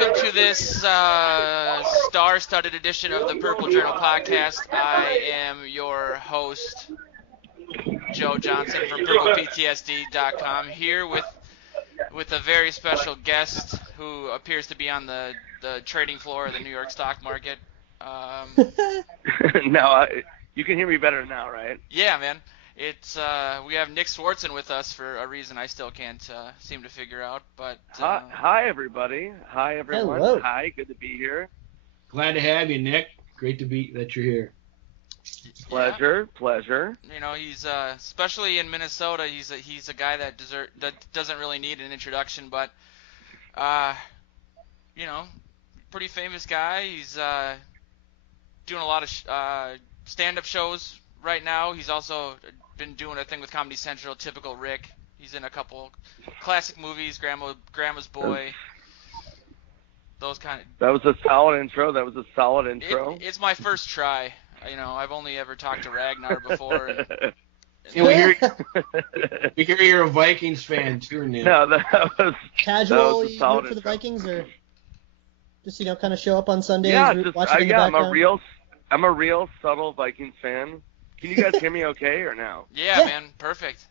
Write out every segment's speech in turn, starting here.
welcome to this star-studded edition of the Purple Journal podcast. I am your host, Joe Johnson from purplePTSD.com, here with a very special guest who appears to be on the trading floor of the New York stock market. No, you can hear me better now, right? Yeah, man. It's we have Nick Swardson with us for a reason I still can't seem to figure out. But hi everybody. Hi everyone. Hello. Hi, good to be here. Glad to have you, Nick. Great to be that you're here. Pleasure. You know, he's especially in Minnesota. He's a guy that doesn't really need an introduction, but you know, pretty famous guy. He's doing a lot of stand-up shows right now. He's also been doing a thing with Comedy Central, Typical Rick. He's in a couple classic movies, Grandma's Boy, those kind of. That was a solid intro. It's my first try. You know, I've only ever talked to Ragnar before. And we hear you're a Vikings fan too, Nick. No, that was casual. a You solid root for the intro. Vikings, or just kind of show up on Sundays, Yeah, watch it in the background? I'm a real subtle Vikings fan. Can you guys hear me okay or no? yeah, man, perfect.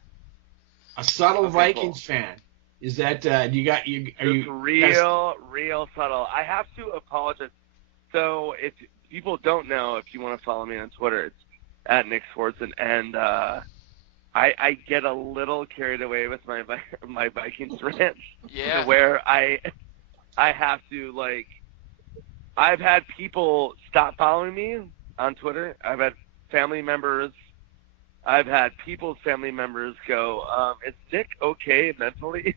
A subtle Okay, Vikings fan. Is that real subtle. I have to apologize. So if people don't know, if you want to follow me on Twitter, it's at Nick Swardson, and I get a little carried away with my Vikings rant. Yeah. Where I have to, like, I've had people stop following me on Twitter. I've had family members. I've had people's family members go, "Is Nick okay mentally?"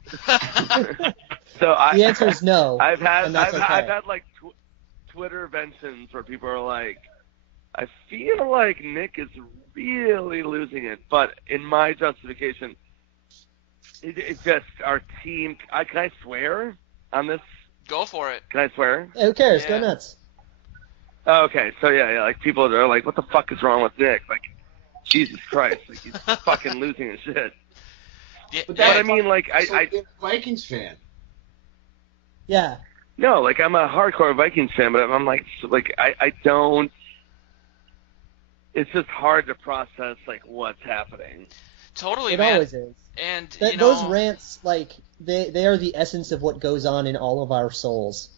So The answer is no. I've had like Twitter mentions where people are like, "I feel like Nick is really losing it," but in my justification, it's just our team. Can I swear on this? Go for it. Can I swear? Who cares? Yeah. Go nuts. Oh, okay, so yeah, like people are like, "What the fuck is wrong with Nick?" Like, Jesus Christ, like he's fucking losing his shit. Yeah, But But I mean, like, you're a Vikings fan. Yeah. no, like I'm a hardcore Vikings fan, but I'm like I don't. It's just hard to process like what's happening. totally, It man. always is. And That, you know, those rants, like, they are the essence of what goes on in all of our souls.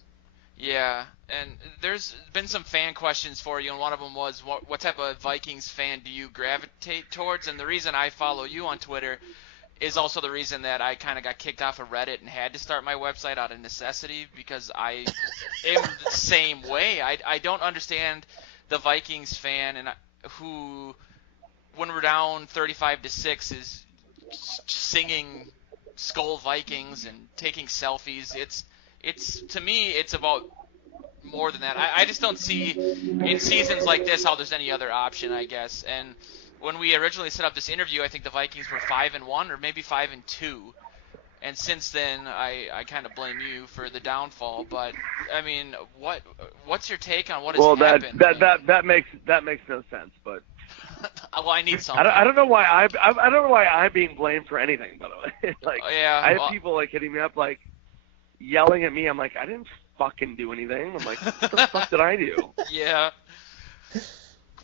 yeah, and there's been some fan questions for you, and one of them was, what type of Vikings fan do you gravitate towards? And the reason I follow you on Twitter is also the reason that I kind of got kicked off of Reddit and had to start my website out of necessity, because I am the same way. I don't understand the Vikings fan and who, when we're down 35-6, is singing Skull Vikings and taking selfies. It's to me, it's about more than that. I just don't see in seasons like this how there's any other option, I guess. And when we originally set up this interview, I think the Vikings were 5-1 or maybe 5-2. And since then, I kind of blame you for the downfall. But I mean, what's your take on what has happened? That makes no sense. But well, I need something. I don't know why I don't know why I'm being blamed for anything. By the way, like Yeah, I have well- people like hitting me up like yelling at me. I'm like, I didn't fucking do anything. I'm like, what the fuck did I do? Yeah.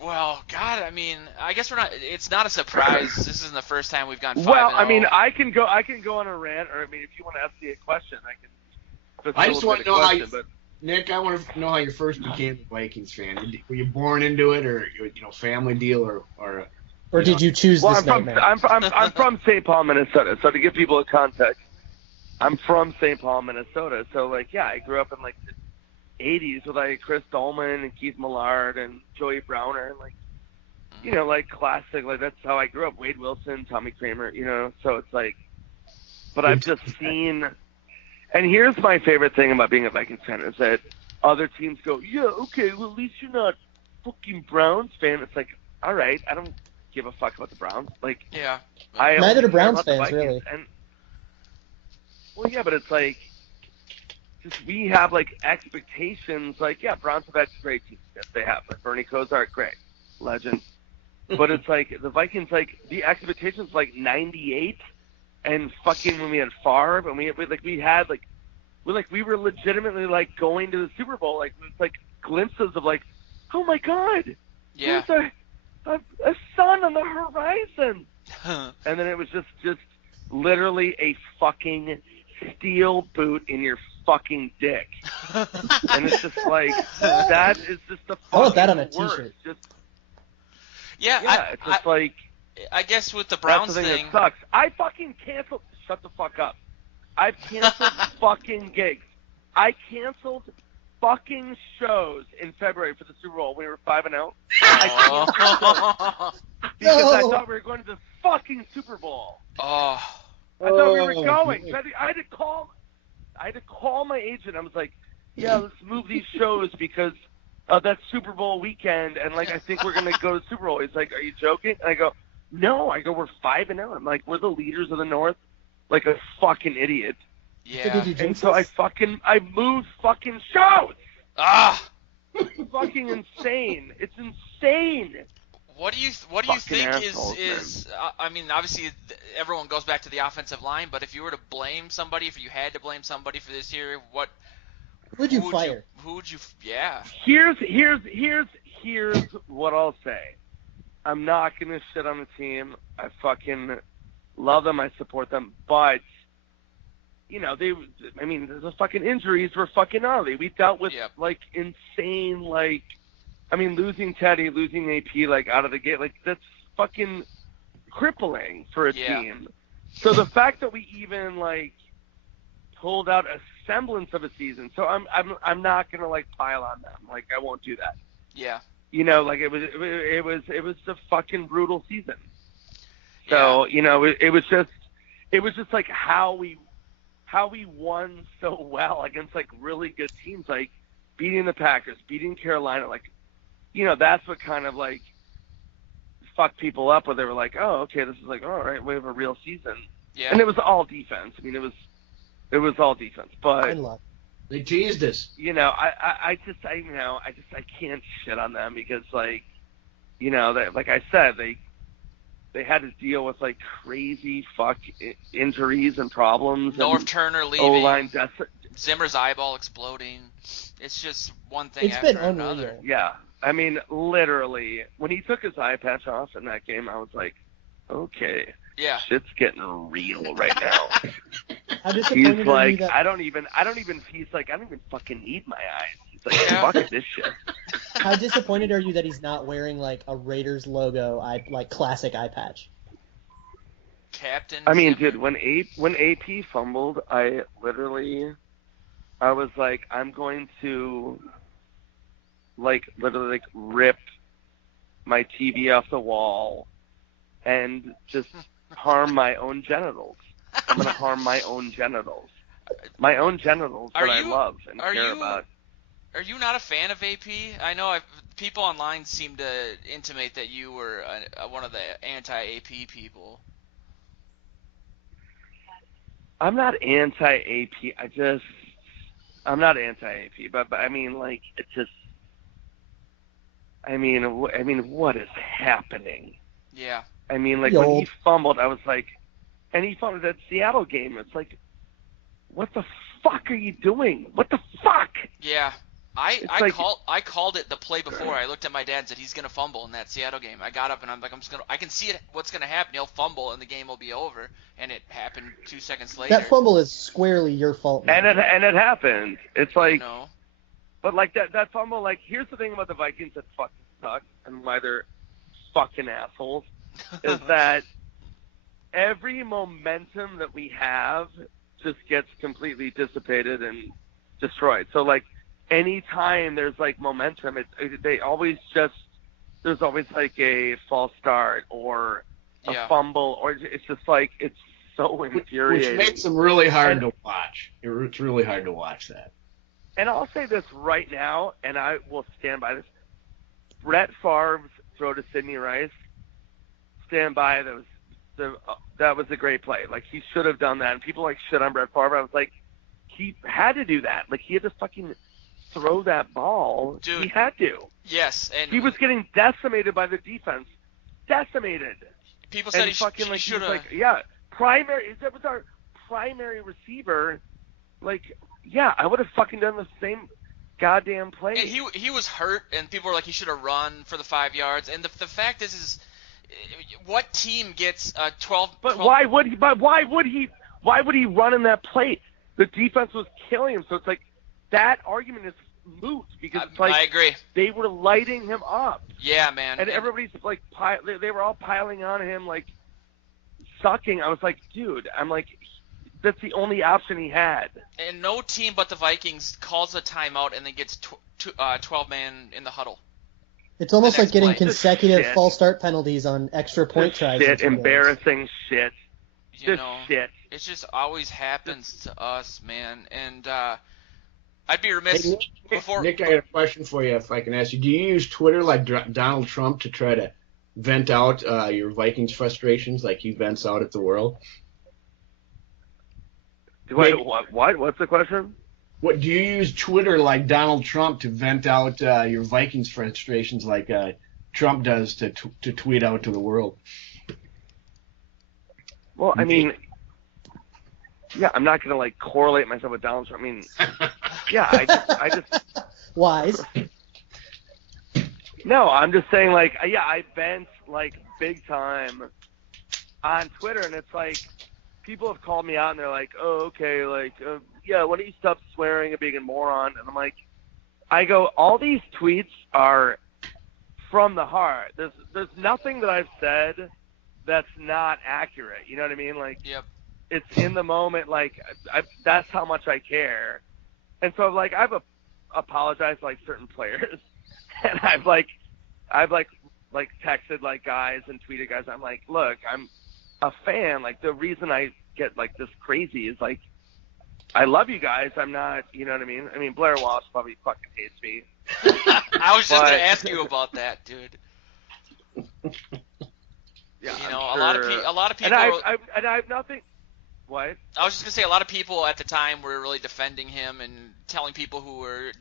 Well, God, I mean, I guess it's not a surprise. This isn't the first time we've gone 5-0. Well, I mean, I can go on a rant, or I mean, if you want to ask me a question, I can. I just want to know question, how Nick, I want to know how you first became a Vikings fan. Were you born into it, or family deal, Or did you choose Well, this nightmare? I'm from St. Paul, Minnesota. So to give people a context, I'm from St. Paul, Minnesota. So like, yeah, I grew up in like the 80s with like Chris Dolman and Keith Millard and Joey Browner, like, you know, like classic. Like that's how I grew up. Wade Wilson, Tommy Kramer, you know. So it's like, but I've just seen. And here's my favorite thing about being a Vikings fan is that other teams go, yeah, okay, well at least you're not fucking Browns fan. It's like, all right, I don't give a fuck about the Browns. Like, Yeah. Neither do care Browns about the fans, Vikings. really. And, well, yeah, but it's like, just we have like expectations. Like, yeah, Browns have had great teams. Yes, they have. Like Bernie Kosar, great, legend. But it's like the Vikings, like the expectations like 98, and fucking when we had Favre, and we had like we were legitimately like going to the Super Bowl, like with like glimpses of like, oh my God, Yeah. there's a sun on the horizon, and then it was just literally a fucking steel boot in your fucking dick, and it's just like that is just the fucking I want that on a worst. t-shirt. Yeah, It's just like. I guess with the Browns That's the thing. that sucks. I fucking canceled. Shut the fuck up. I've canceled fucking gigs. I canceled fucking shows in February for the Super Bowl. We were 5-0. I canceled those because I thought we were going to the fucking Super Bowl. Oh. I thought we were going. So I had to call my agent. I was like, yeah, let's move these shows because that's Super Bowl weekend, and like I think we're gonna go to the Super Bowl. He's like, are you joking? And I go, no. I go, we're 5-0. I'm like, we're the leaders of the North, like a fucking idiot. Yeah. So did you And jinx so us? I moved fucking shows. Ah. It's fucking insane. It's insane. What do you Fucking think assholes, is I mean, obviously everyone goes back to the offensive line, but if you were to blame somebody, if you had to blame somebody for this year, Who would you fire? Who would you? Yeah. Here's what I'll say. I'm not gonna shit on the team. I fucking love them. I support them, but the fucking injuries were fucking gnarly. We dealt with like insane, like, losing Teddy, losing AP, like out of the gate, like that's fucking crippling for a team. So the fact that we even like pulled out a semblance of a season, so I'm not gonna like pile on them. Like I won't do that. Yeah. Like it was a fucking brutal season. So it was just like how we won so well against like really good teams, like beating the Packers, beating Carolina, like that's what kind of like fucked people up, where they were like, oh, okay, this is like, all right, we have a real season. Yeah. And it was all defense. It was all defense, but they teased us. I can't shit on them because like like I said, they had to deal with like crazy injuries and problems. North Turner leaving. O-line Zimmer's eyeball exploding. It's just one thing It's after been another. unreal. Yeah. Literally, when he took his eye patch off in that game, I was like, okay, shit's getting real right now. How disappointed He's are you like, that... I don't even fucking need my eyes. He's like, fuck this shit. How disappointed are you that he's not wearing like a Raiders logo, like classic eye patch? Captain. Dude, when AP fumbled, I was like, I'm going to literally rip my TV off the wall and just harm my own genitals. I'm gonna harm my own genitals. My own genitals that I love and care about. Are you not a fan of AP? I know people online seem to intimate that you were one of the anti-AP people. I'm not anti-AP. I'm not anti-AP, but it just. What is happening? Yeah. When he fumbled, I was like, and he fumbled that Seattle game. It's like, what the fuck are you doing? What the fuck? Yeah. I called it the play before. I looked at my dad and said he's gonna fumble in that Seattle game. I got up and I'm like, I can see what's gonna happen. He'll fumble and the game will be over. And it happened 2 seconds later. That fumble is squarely your fault, man. And it happened. It's like, but like that fumble. Like, here's the thing about the Vikings that fucking suck and why they're fucking assholes is that every momentum that we have just gets completely dissipated and destroyed. So like, anytime there's like momentum, there's always like a false start or a fumble, or it's just like, it's so infuriating. Which makes them really hard to watch. It's really hard to watch that. And I'll say this right now, and I will stand by this. Brett Favre's throw to Sidney Rice, stand by. That was a great play. Like, he should have done that. And people like shit on Brett Favre. I was like, he had to do that. Like, he had to fucking throw that ball. Dude, he had to. Yes, and he was getting decimated by the defense. Decimated. People said he should have. That was our primary receiver. Like, yeah, I would have fucking done the same goddamn play. And he was hurt, and people were like he should have run for the 5 yards. And the fact is what team gets 12? But 12 why would he? But why would he? Why would he run in that play? The defense was killing him, so it's like that argument is moot because it's like I agree. They were lighting him up. Yeah, man. And everybody's like, they were all piling on him, like sucking. I was like, dude, I'm like, that's the only option he had. And no team but the Vikings calls a timeout and then gets 12 man in the huddle. It's almost like getting play. consecutive false start penalties on extra point tries. Shit, embarrassing shit. You know, shit. It just always happens to us, man. And I'd be remiss before. Nick, I got a question for you, if I can ask you. Do you use Twitter like Donald Trump to try to vent out your Vikings frustrations, like he vents out at the world? Wait, what? What's the question? What do you use Twitter like Donald Trump to vent out your Vikings frustrations, like Trump does to tweet out to the world? Well, I mean, yeah, I'm not gonna like correlate myself with Donald Trump. I mean, yeah, I just Wise. No, I'm just saying, like, yeah, I vent like big time on Twitter, and it's like people have called me out and they're like, oh, okay, like, yeah, why don't you stop swearing and being a moron? And I'm like, I go, all these tweets are from the heart. There's nothing that I've said that's not accurate. You know what I mean? Like, Yep. It's in the moment. Like, that's how much I care. And so, like, I've apologized to, like, certain players, and I've texted like guys and tweeted guys. I'm like, look, I'm a fan. Like, the reason I get like this crazy is like, I love you guys. I'm not, you know what I mean? I mean, Blair Walsh probably fucking hates me. I was just gonna ask you about that, dude. Yeah, you know, I'm sure. a lot of people. And I have nothing. What? I was just gonna say, a lot of people at the time were really defending him and telling people who were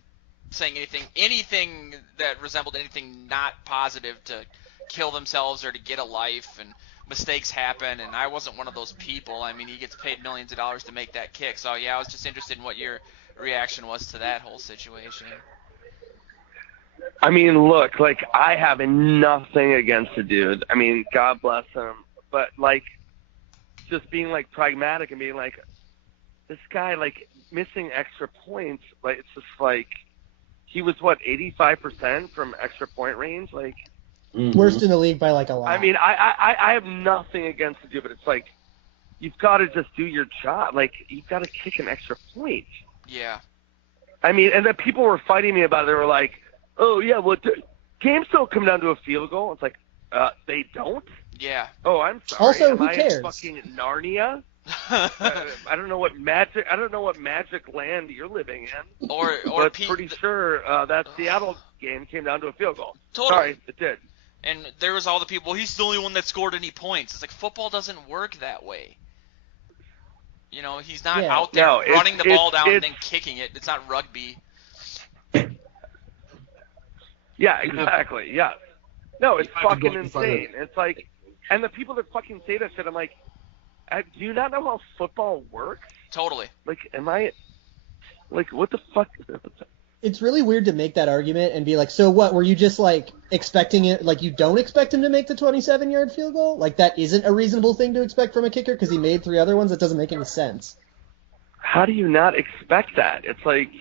saying anything that resembled anything not positive to kill themselves or to get a life, and mistakes happen, and I wasn't one of those people. I mean, he gets paid millions of dollars to make that kick, so yeah, I was just interested in what your reaction was to that whole situation. I mean, look, like, I have nothing against the dude. I mean, God bless him, but like, just being like pragmatic and being like, this guy, like, missing extra points, like, it's just like, he was what, 85% from extra point range, like. Worst in the league by like a lot. I mean, I have nothing against the dude, but it's like, you've got to just do your job. Like, you've got to kick an extra point. Yeah. I mean, and then people were fighting me about it. They were like, oh, yeah, well, games don't come down to a field goal. It's like, they don't? Yeah. Oh, I'm sorry. Also, Am who I cares? in fucking Narnia? I don't know what magic land you're living in. But pretty sure that Seattle game came down to a field goal. Totally. Sorry, it did. And there was all the people, well, he's the only one that scored any points. It's like, football doesn't work that way. You know, he's not out there running the ball down and then kicking it. It's not rugby. Yeah, exactly. Yeah. No, it's fucking insane. It's like, and the people that fucking say that shit, I'm like, do you not know how football works? Totally. Like, am I, like, what the fuck? It's really weird to make that argument and be like, so what, were you just like expecting it, like you don't expect him to make the 27-yard field goal? Like that isn't a reasonable thing to expect from a kicker because he made 3 other ones? That doesn't make any sense. How do you not expect that? It's like,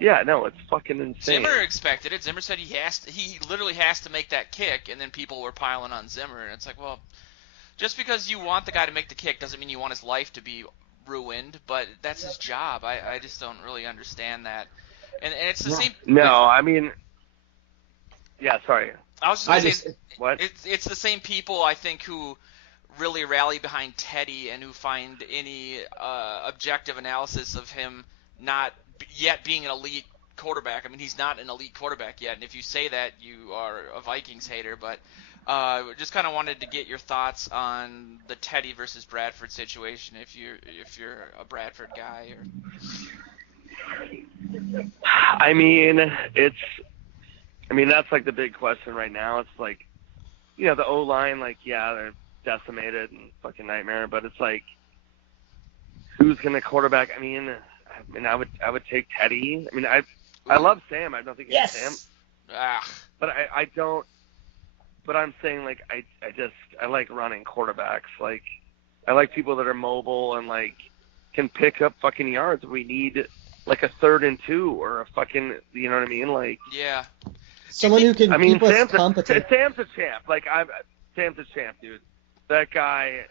yeah, no, it's fucking insane. Zimmer expected it. Zimmer said he literally has to make that kick, and then people were piling on Zimmer, and it's like, well, just because you want the guy to make the kick doesn't mean you want his life to be ruined, but that's his job. I just don't really understand that. And it's the same. No, I mean, yeah, sorry. I was just going to say, what? It's the same people, I think, who really rally behind Teddy and who find any objective analysis of him not yet being an elite quarterback. I mean, he's not an elite quarterback yet, and if you say that, you are a Vikings hater. But just kind of wanted to get your thoughts on the Teddy versus Bradford situation, if you're a Bradford guy. I mean, that's like the big question right now. It's like, you know, the O-line, like, yeah, they're decimated and fucking nightmare, but it's like, who's going to quarterback? I mean, I mean, I would take Teddy. I mean, I love Sam. I don't think he's Sam. But I don't. But I'm saying, like, I like running quarterbacks. Like, I like people that are mobile and, like, can pick up fucking yards. We need, like, a 3rd and 2 or a fucking, you know what I mean? Like, yeah. Someone who can keep us competent. Sam's a champ. Like, Sam's a champ, dude. That guy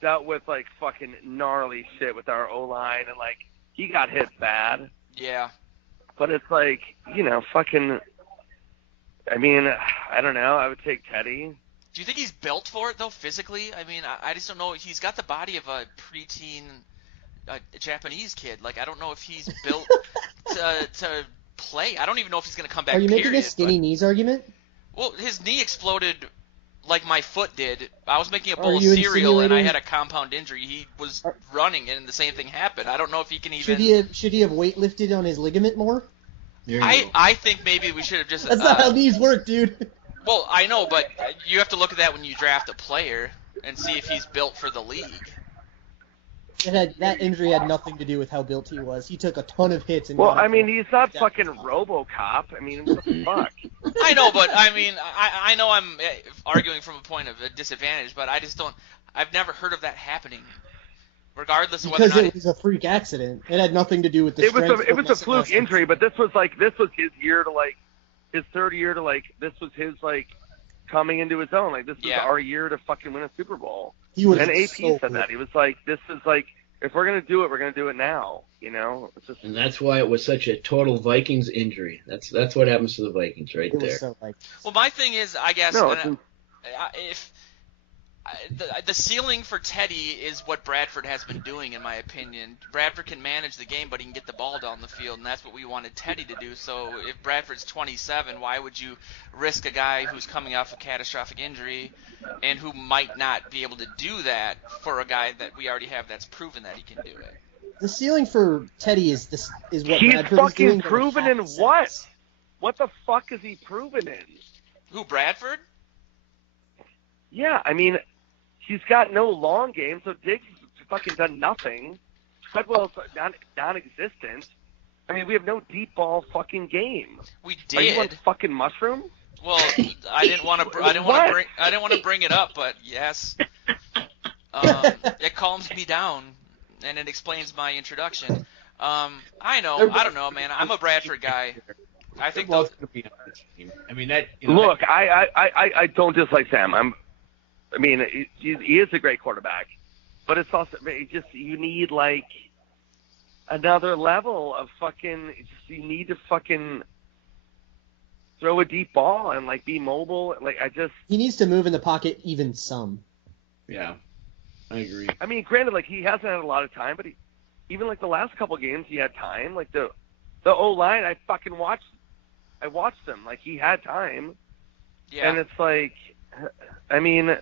dealt with, like, fucking gnarly shit with our O-line, and, like, he got hit bad. Yeah. But it's like, you know, fucking, I mean, I don't know. I would take Teddy. Do you think he's built for it, though, physically? I mean, I just don't know. He's got the body of a preteen Japanese kid. Like, I don't know if he's built to play. I don't even know if he's going to come back. Are you making a skinny knees argument? Well, his knee exploded like my foot did. I was making a bowl of cereal and I had a compound injury. He was running and the same thing happened. I don't know if he can even. Should he have weightlifted on his ligament more? I think maybe we should have just. That's not how knees work, dude. Well, I know, but you have to look at that when you draft a player and see if he's built for the league. That injury had nothing to do with how built he was. He took a ton of hits. And I mean, he's not fucking RoboCop. I mean, what the fuck? I know, but I mean, I know I'm arguing from a point of a disadvantage, but I just don't. I've never heard of that happening, regardless of whether or not it was a freak accident. It had nothing to do with the. It was a fluke injury, but this was his year to like, his 3rd year to like. This was his like coming into his own. Like this was our year to fucking win a Super Bowl. And AP said that. He was like, this is like, if we're going to do it, we're going to do it now, you know? It's just... And that's why it was such a total Vikings injury. That's what happens to the Vikings right there. Well, my thing is, I guess, if the ceiling for Teddy is what Bradford has been doing, in my opinion. Bradford can manage the game, but he can get the ball down the field, and that's what we wanted Teddy to do. So if Bradford's 27, why would you risk a guy who's coming off a catastrophic injury and who might not be able to do that for a guy that we already have that's proven that he can do it? The ceiling for Teddy is what he's Bradford fucking is doing. Proven in what? What the fuck is he proven in? Who, Bradford? Yeah, I mean, he's got no long game, so Diggs fucking done nothing. Treadwell's non-existent. I mean, we have no deep ball fucking game. We did. Are you on fucking mushroom? Well, I didn't want to bring it up, but yes, it calms me down and it explains my introduction. I know. I don't know, man. I'm a Bradford guy. I think those. I mean that. Look, I don't dislike Sam. I mean, he is a great quarterback, but it's also you need like another level of fucking. You need to fucking throw a deep ball and like be mobile. Like he needs to move in the pocket even some. Yeah, I agree. I mean, granted, like he hasn't had a lot of time, but even like the last couple games he had time. Like the O-line, I watched him. Like he had time. Yeah. And it's like, I mean.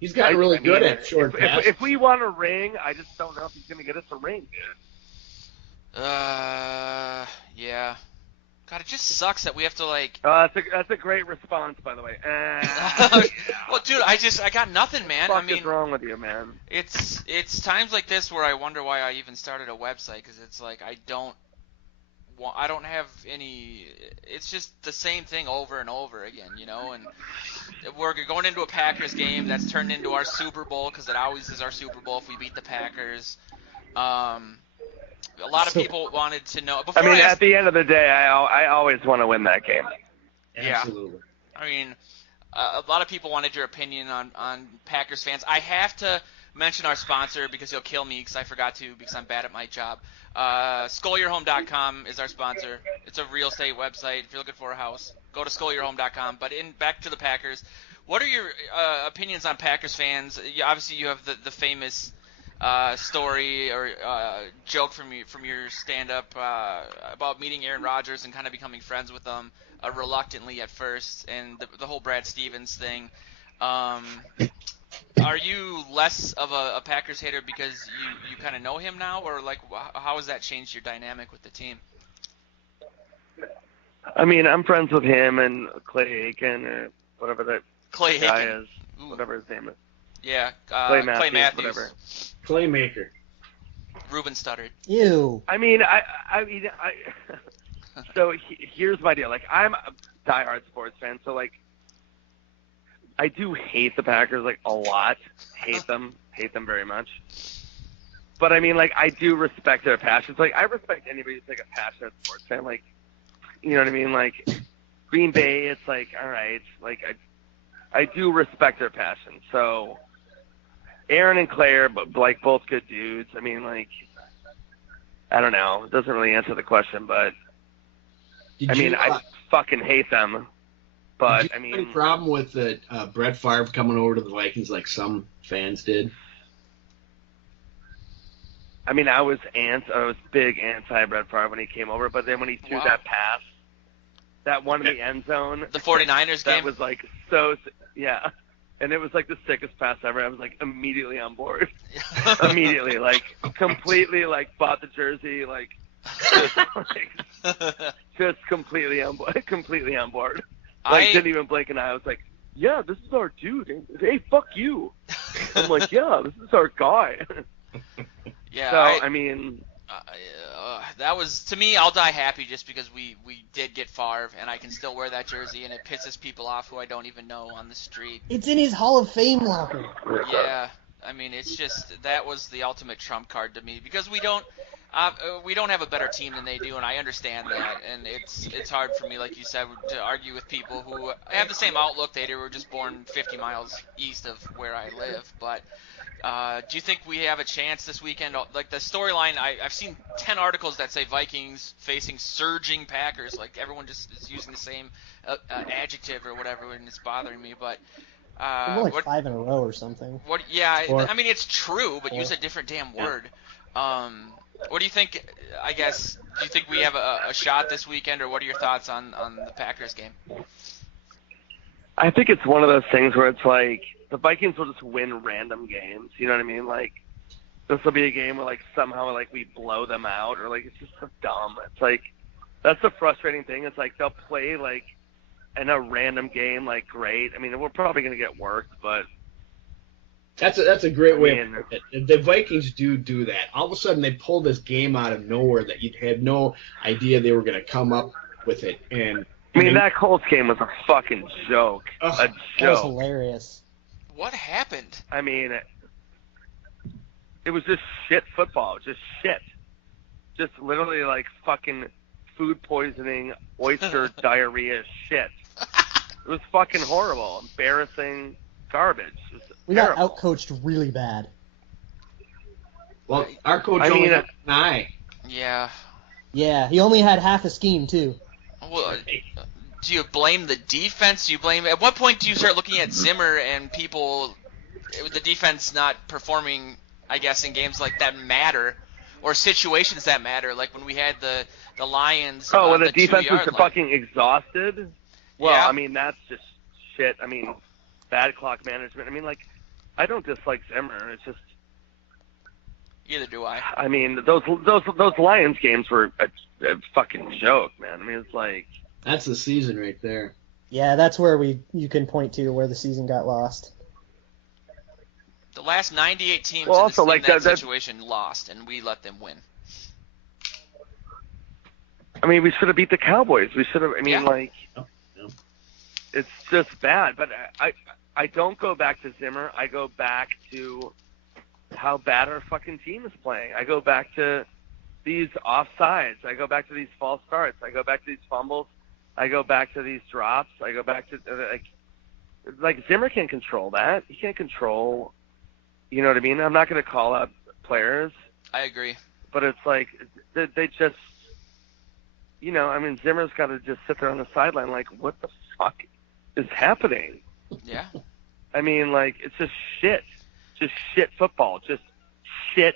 He's gotten really good at short passes. If we want a ring, I just don't know if he's going to get us a ring, dude. Yeah. God, it just sucks that we have to like. That's a great response, by the way. Well, dude, I got nothing, man. What the fuck is wrong with you, man? It's times like this where I wonder why I even started a website, because it's like I don't have any. It's just the same thing over and over again, you know. And we're going into a Packers game that's turned into our Super Bowl, because it always is our Super Bowl if we beat the Packers. A lot of people wanted to know. At the end of the day, I always want to win that game. Absolutely. Yeah. I mean, a lot of people wanted your opinion on Packers fans. I have to mention our sponsor because he'll kill me because I forgot to, because I'm bad at my job. SkullYourHome.com is our sponsor. It's a real estate website. If you're looking for a house, go to SkullYourHome.com. But back to the Packers. What are your opinions on Packers fans? Obviously, you have the famous story or joke from your stand-up about meeting Aaron Rodgers and kind of becoming friends with him reluctantly at first, and the whole Brad Stevens thing. Are you less of a Packers hater because you kind of know him now, or like how has that changed your dynamic with the team? I mean, I'm friends with him and Clay Aiken or whatever that guy is, whatever his name is. Yeah, Clay Matthews. Playmaker. Ruben stuttered. Ew. I mean, so here's my deal. Like, I'm a diehard sports fan, so like, I do hate the Packers like a lot. Hate them very much. But I mean, like, I do respect their passions. Like, I respect anybody who's like a passionate sports fan. Like, you know what I mean? Like, Green Bay, it's like, all right. Like, I do respect their passion. So, Aaron and Claire, but like both good dudes. I mean, like, I don't know. It doesn't really answer the question, but I fucking hate them. But did you have any problem with the Brett Favre coming over to the Vikings like some fans did? I mean, I was big anti Brett Favre when he came over, but then when he threw that pass, that one in the end zone, the 49ers game, that was like yeah. And it was like the sickest pass ever. I was like immediately on board. Immediately, like completely, like bought the jersey, like just completely on board. Completely on board. Like didn't even blink an eye. I was like, yeah, this is our dude. Hey, fuck you. I'm like, yeah, this is our guy. Yeah. So I mean. That was, to me, I'll die happy just because we did get Favre, and I can still wear that jersey, and it pisses people off who I don't even know on the street. It's in his Hall of Fame locker. Yeah, I mean, it's just, that was the ultimate trump card to me, because we don't have a better team than they do, and I understand that, and it's hard for me, like you said, to argue with people who have the same outlook they do, were just born 50 miles east of where I live, but... do you think we have a chance this weekend? Like the storyline, I've seen 10 articles that say Vikings facing surging Packers. Like everyone just is using the same adjective or whatever, and it's bothering me. But more like 5 in a row or something. Yeah, I mean it's true, but use a different damn word. What do you think? I guess do you think we have a shot this weekend, or what are your thoughts on the Packers game? I think it's one of those things where it's like the Vikings will just win random games. You know what I mean? Like this will be a game where like somehow like we blow them out, or like it's just so dumb. It's like that's the frustrating thing. It's like they'll play like in a random game like great. I mean, we're probably gonna get worked, but that's a great way of putting it. The Vikings do that. All of a sudden they pull this game out of nowhere that you'd had no idea they were gonna come up with it. And I mean, that Colts game was a fucking joke. A joke. That was hilarious. What happened? I mean, it was just shit football. Just shit. Just literally like fucking food poisoning, oyster diarrhea shit. It was fucking horrible. Embarrassing garbage. We got outcoached really bad. Well, our coach only had an eye. Yeah. Yeah, he only had half a scheme, too. Well, do you blame the defense? Do you blame? At what point do you start looking at Zimmer and people, the defense not performing? I guess in games like that matter, or situations that matter, like when we had the Lions. Oh, when the defense was fucking exhausted. Well, yeah. I mean that's just shit. I mean, bad clock management. I mean, like, I don't dislike Zimmer. It's just. Either do I. I mean, those Lions games were a fucking joke, man. I mean, it's like that's the season right there. Yeah, that's where you can point to where the season got lost. The last 98 teams well, in also, like that situation lost, and we let them win. I mean, we should have beat the Cowboys. We should have. I mean, like, it's just bad. But I don't go back to Zimmer. I go back to how bad our fucking team is playing. I go back to these offsides. I go back to these false starts. I go back to these fumbles. I go back to these drops. I go back to like Zimmer can't control that. He can't control. You know what I mean? I'm not going to call out players. I agree. But it's like they just, you know, I mean, Zimmer's got to just sit there on the sideline like, what the fuck is happening? Yeah. I mean, like, it's just shit. Just shit football. Just shit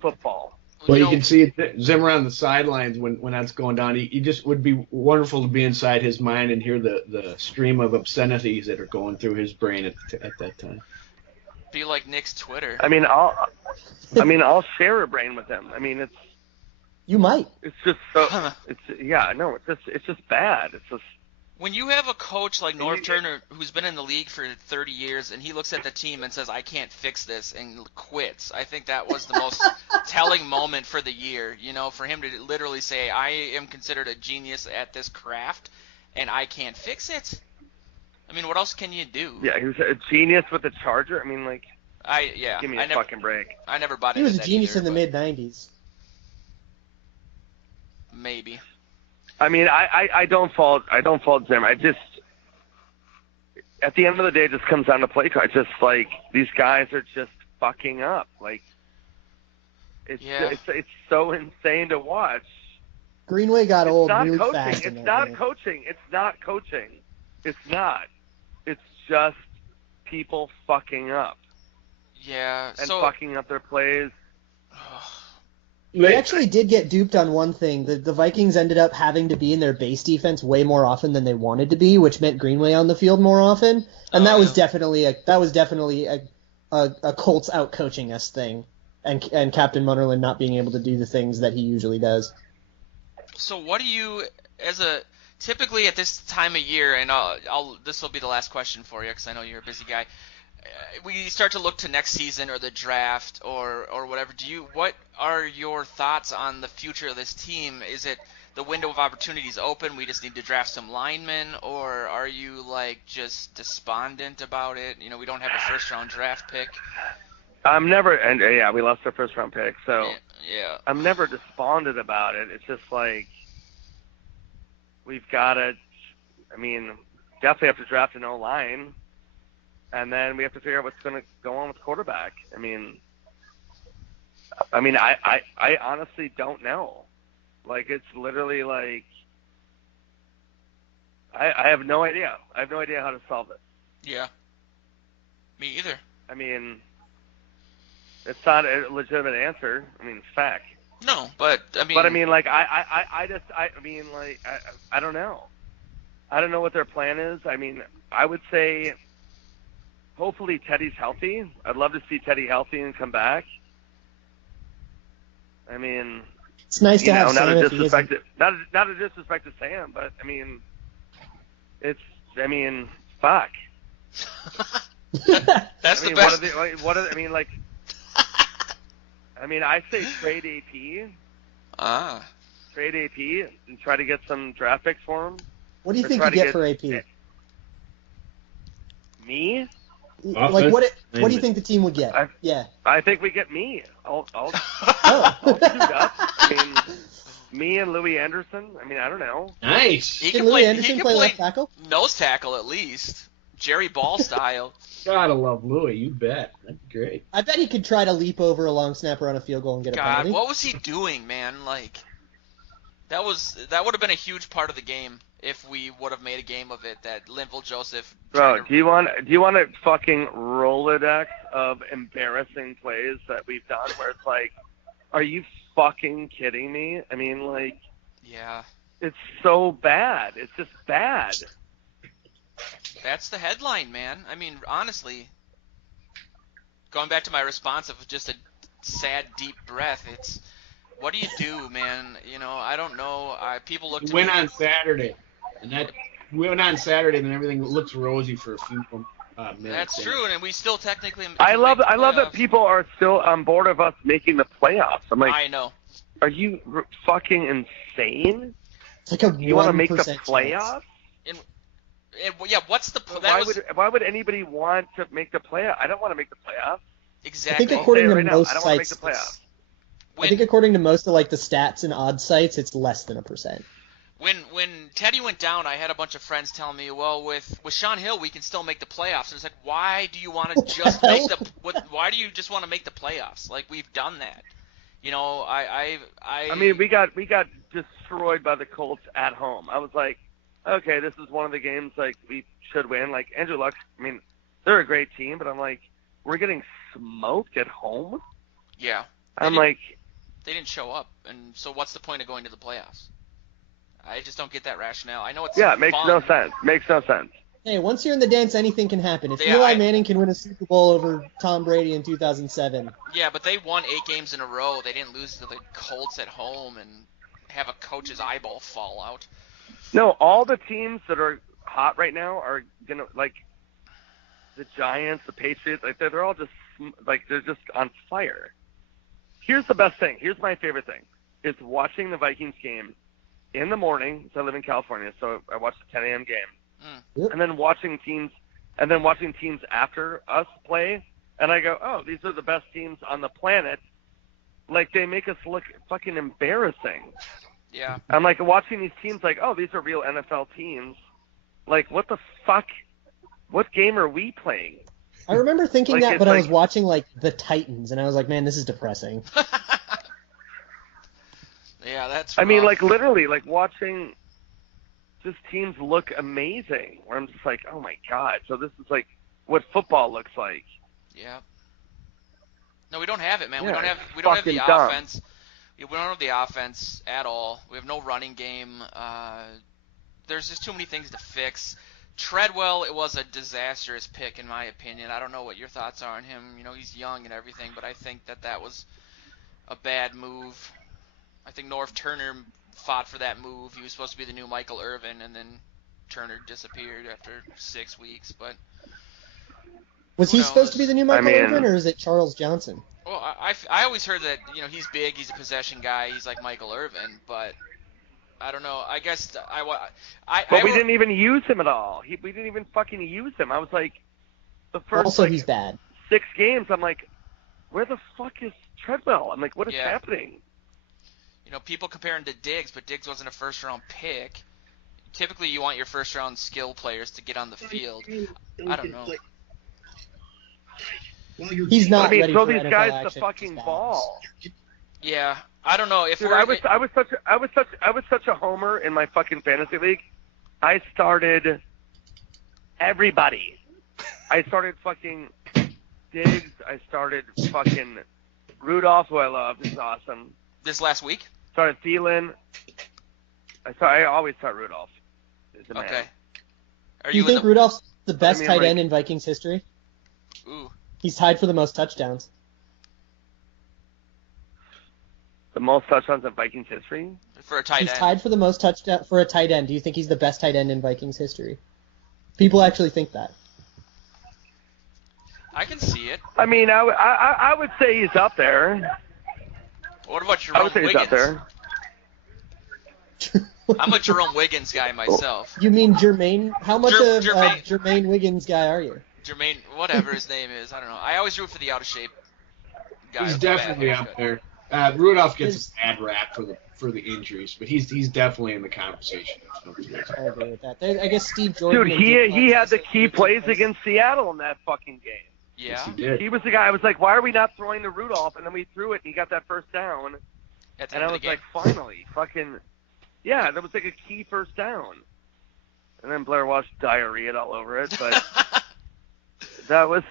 football. Well, you can see Zimmer on the sidelines when that's going down. He just would be wonderful to be inside his mind and hear the stream of obscenities that are going through his brain at that time. Be like Nick's Twitter. I mean, I'll share a brain with him. I mean, you might. It's just so. It's just bad. It's just. When you have a coach like Norv Turner who's been in the league for 30 years and he looks at the team and says, I can't fix this, and quits, I think that was the most telling moment for the year, for him to literally say, I am considered a genius at this craft and I can't fix it. I mean, what else can you do? Yeah, he was a genius with the Charger. I mean, give me a fucking break. I never bought into that. He was a genius either, in the mid-'90s. Maybe. I mean, I don't fault Zim. I just, at the end of the day, it just comes down to play card. Just these guys are just fucking up. It's so insane to watch. Greenway got old really coaching. fast. It's not coaching. It's not coaching. It's not. It's just people fucking up. Yeah. And fucking up their plays. They actually did get duped on one thing. The Vikings ended up having to be in their base defense way more often than they wanted to be, which meant Greenway on the field more often. And that was definitely a Colts out coaching us thing, and Captain Munnerlyn not being able to do the things that he usually does. So what do you, typically at this time of year, and this will be the last question for you because I know you're a busy guy. We start to look to next season or the draft or whatever. What are your thoughts on the future of this team? Is it the window of opportunity is open, we just need to draft some linemen, or are you just despondent about it? We don't have a first round draft pick. I'm never, and yeah, we lost our first round pick, so yeah. I'm never despondent about it. It's just we've got to, definitely have to draft an O-line. And then we have to figure out what's going to go on with the quarterback. I honestly don't know. It's literally I have no idea. I have no idea how to solve it. Yeah. Me either. It's not a legitimate answer. It's fact. No, but I don't know. I don't know what their plan is. I would say, hopefully Teddy's healthy. I'd love to see Teddy healthy and come back. It's nice to have not Sam a if he isn't. not a disrespect to Sam, but fuck. That's the best. I say trade AP. Trade AP and try to get some draft picks for him. What do you think you get for AP? Me? What do you think the team would get? I think we get me. I'll suit up. Me and Louis Anderson. I don't know. Nice. Can Louis Anderson play left tackle? Nose tackle at least. Jerry Ball style. Gotta love Louis, you bet. That'd be great. I bet he could try to leap over a long snapper on a field goal and get a penalty. What was he doing, man? That would have been a huge part of the game if we would have made a game of it. That Linville Joseph. Bro, do you want a fucking Rolodex of embarrassing plays that we've done where it's are you fucking kidding me? Yeah. It's so bad. It's just bad. That's the headline, man. Honestly, going back to my response of just a sad, deep breath, it's what do you do, man? I don't know. People look to win on Saturday, and we went on Saturday, and everything looks rosy for a few minutes. That's true, and we still technically. I love that people are still on board of us making the playoffs. I know. Are you fucking insane? It's like a you want to make the playoffs? What's the why would anybody want to make the playoffs? I don't want to make the playoffs. Exactly. I think according to most I don't want to make sites, the playoffs. I think according to most of the stats and odd sites, it's less than 1%. When Teddy went down, I had a bunch of friends telling me, well, with Sean Hill, we can still make the playoffs. And it's why do you want to just make why do you just want to make the playoffs? We've done that. We got destroyed by the Colts at home. I was okay, this is one of the games we should win. Andrew Luck, they're a great team, but I'm we're getting smoked at home. Yeah. They didn't show up, and so what's the point of going to the playoffs? I just don't get that rationale. I know it's it makes no sense. Makes no sense. Hey, once you're in the dance, anything can happen. If Eli Manning can win a Super Bowl over Tom Brady in 2007. Yeah, but they won 8 games in a row. They didn't lose to the Colts at home and have a coach's eyeball fall out. No, all the teams that are hot right now are gonna like the Giants, the Patriots. Like they're all just like they're just on fire. Here's the best thing. Here's my favorite thing. It's watching the Vikings game in the morning. So I live in California, so I watch the 10 a.m. game, Yep. and then watching teams after us play, and I go, oh, these are the best teams on the planet. Like they make us look fucking embarrassing. Yeah. I'm like watching these teams, like, oh, these are real NFL teams. Like, what the fuck? What game are we playing? I remember thinking Like, that, it's but I was like- watching like the Titans, and I was like, man, this is depressing. Yeah, that's. I mean, rough. like literally, like watching just teams look amazing. Where I'm just like, oh my god. So this is like what football looks like. Yeah. No, we don't have it, man. Yeah, we don't have fucking the dumb. offense. We don't have the offense at all. We have no running game. There's just too many things to fix. Treadwell, it was a disastrous pick in my opinion. I don't know what your thoughts are on him. You know, he's young and everything, but I think that was a bad move. I think North Turner fought for that move. He was supposed to be the new Michael Irvin, and then Turner disappeared after 6 weeks. But Was Who he supposed knows? to be the new Michael mean- Irvin, or is it Charles Johnson? well, I always heard that he's big, he's a possession guy, he's like Michael Irvin, but I don't know. I guess But we didn't even use him at all. We didn't even fucking use him. I was like, the first Also, like, he's bad. 6 games, I'm like, where the fuck is Treadwell? I'm like, what is Yeah. happening? people compare him to Diggs, but Diggs wasn't a first-round pick. Typically, you want your first-round skill players to get on the field. I don't know. He's not I mean, ready throw for these NFL guys action. the fucking He's bad. ball. Yeah, I don't know if Dude, we're. I was such a homer in my fucking fantasy league. I started everybody. I started fucking Diggs. I started fucking Rudolph, who I love. He's awesome. This last week. Started Thielen. I always start Rudolph. He's the man. Okay. Are Do you in think the? Rudolph's the best mean, tight like- end in Vikings history? Ooh. He's tied for the most touchdowns. The most touchdowns in Vikings history. For a tight He's end. tied for the most touchdown for a tight end. Do you think he's the best tight end in Vikings history? People actually think that. I can see it. I mean, I would say he's up there. What about I Jerome would say he's up Wiggins? there. I'm a Jerome Wiggins guy myself. You mean Jermaine? How much Jer- of Jermaine- Jermaine Wiggins guy are you? Jermaine, whatever his name is, I don't know. I always root for the out of shape guy. He's with the bad definitely haircut. up there. Rudolph gets a bad rap for the injuries, but he's definitely in the conversation. I agree with that. I guess Steve Jordan. Dude, and he Duke had the Lawson key are plays two against Seattle in that fucking game. Yeah. He did. He was the guy. I was like, why are we not throwing to Rudolph? And then we threw it, and he got that first down. At the And end I of the was game. like, finally, fucking, yeah, that was like a key first down. And then Blair Walsh diarrheaed all over it, but that was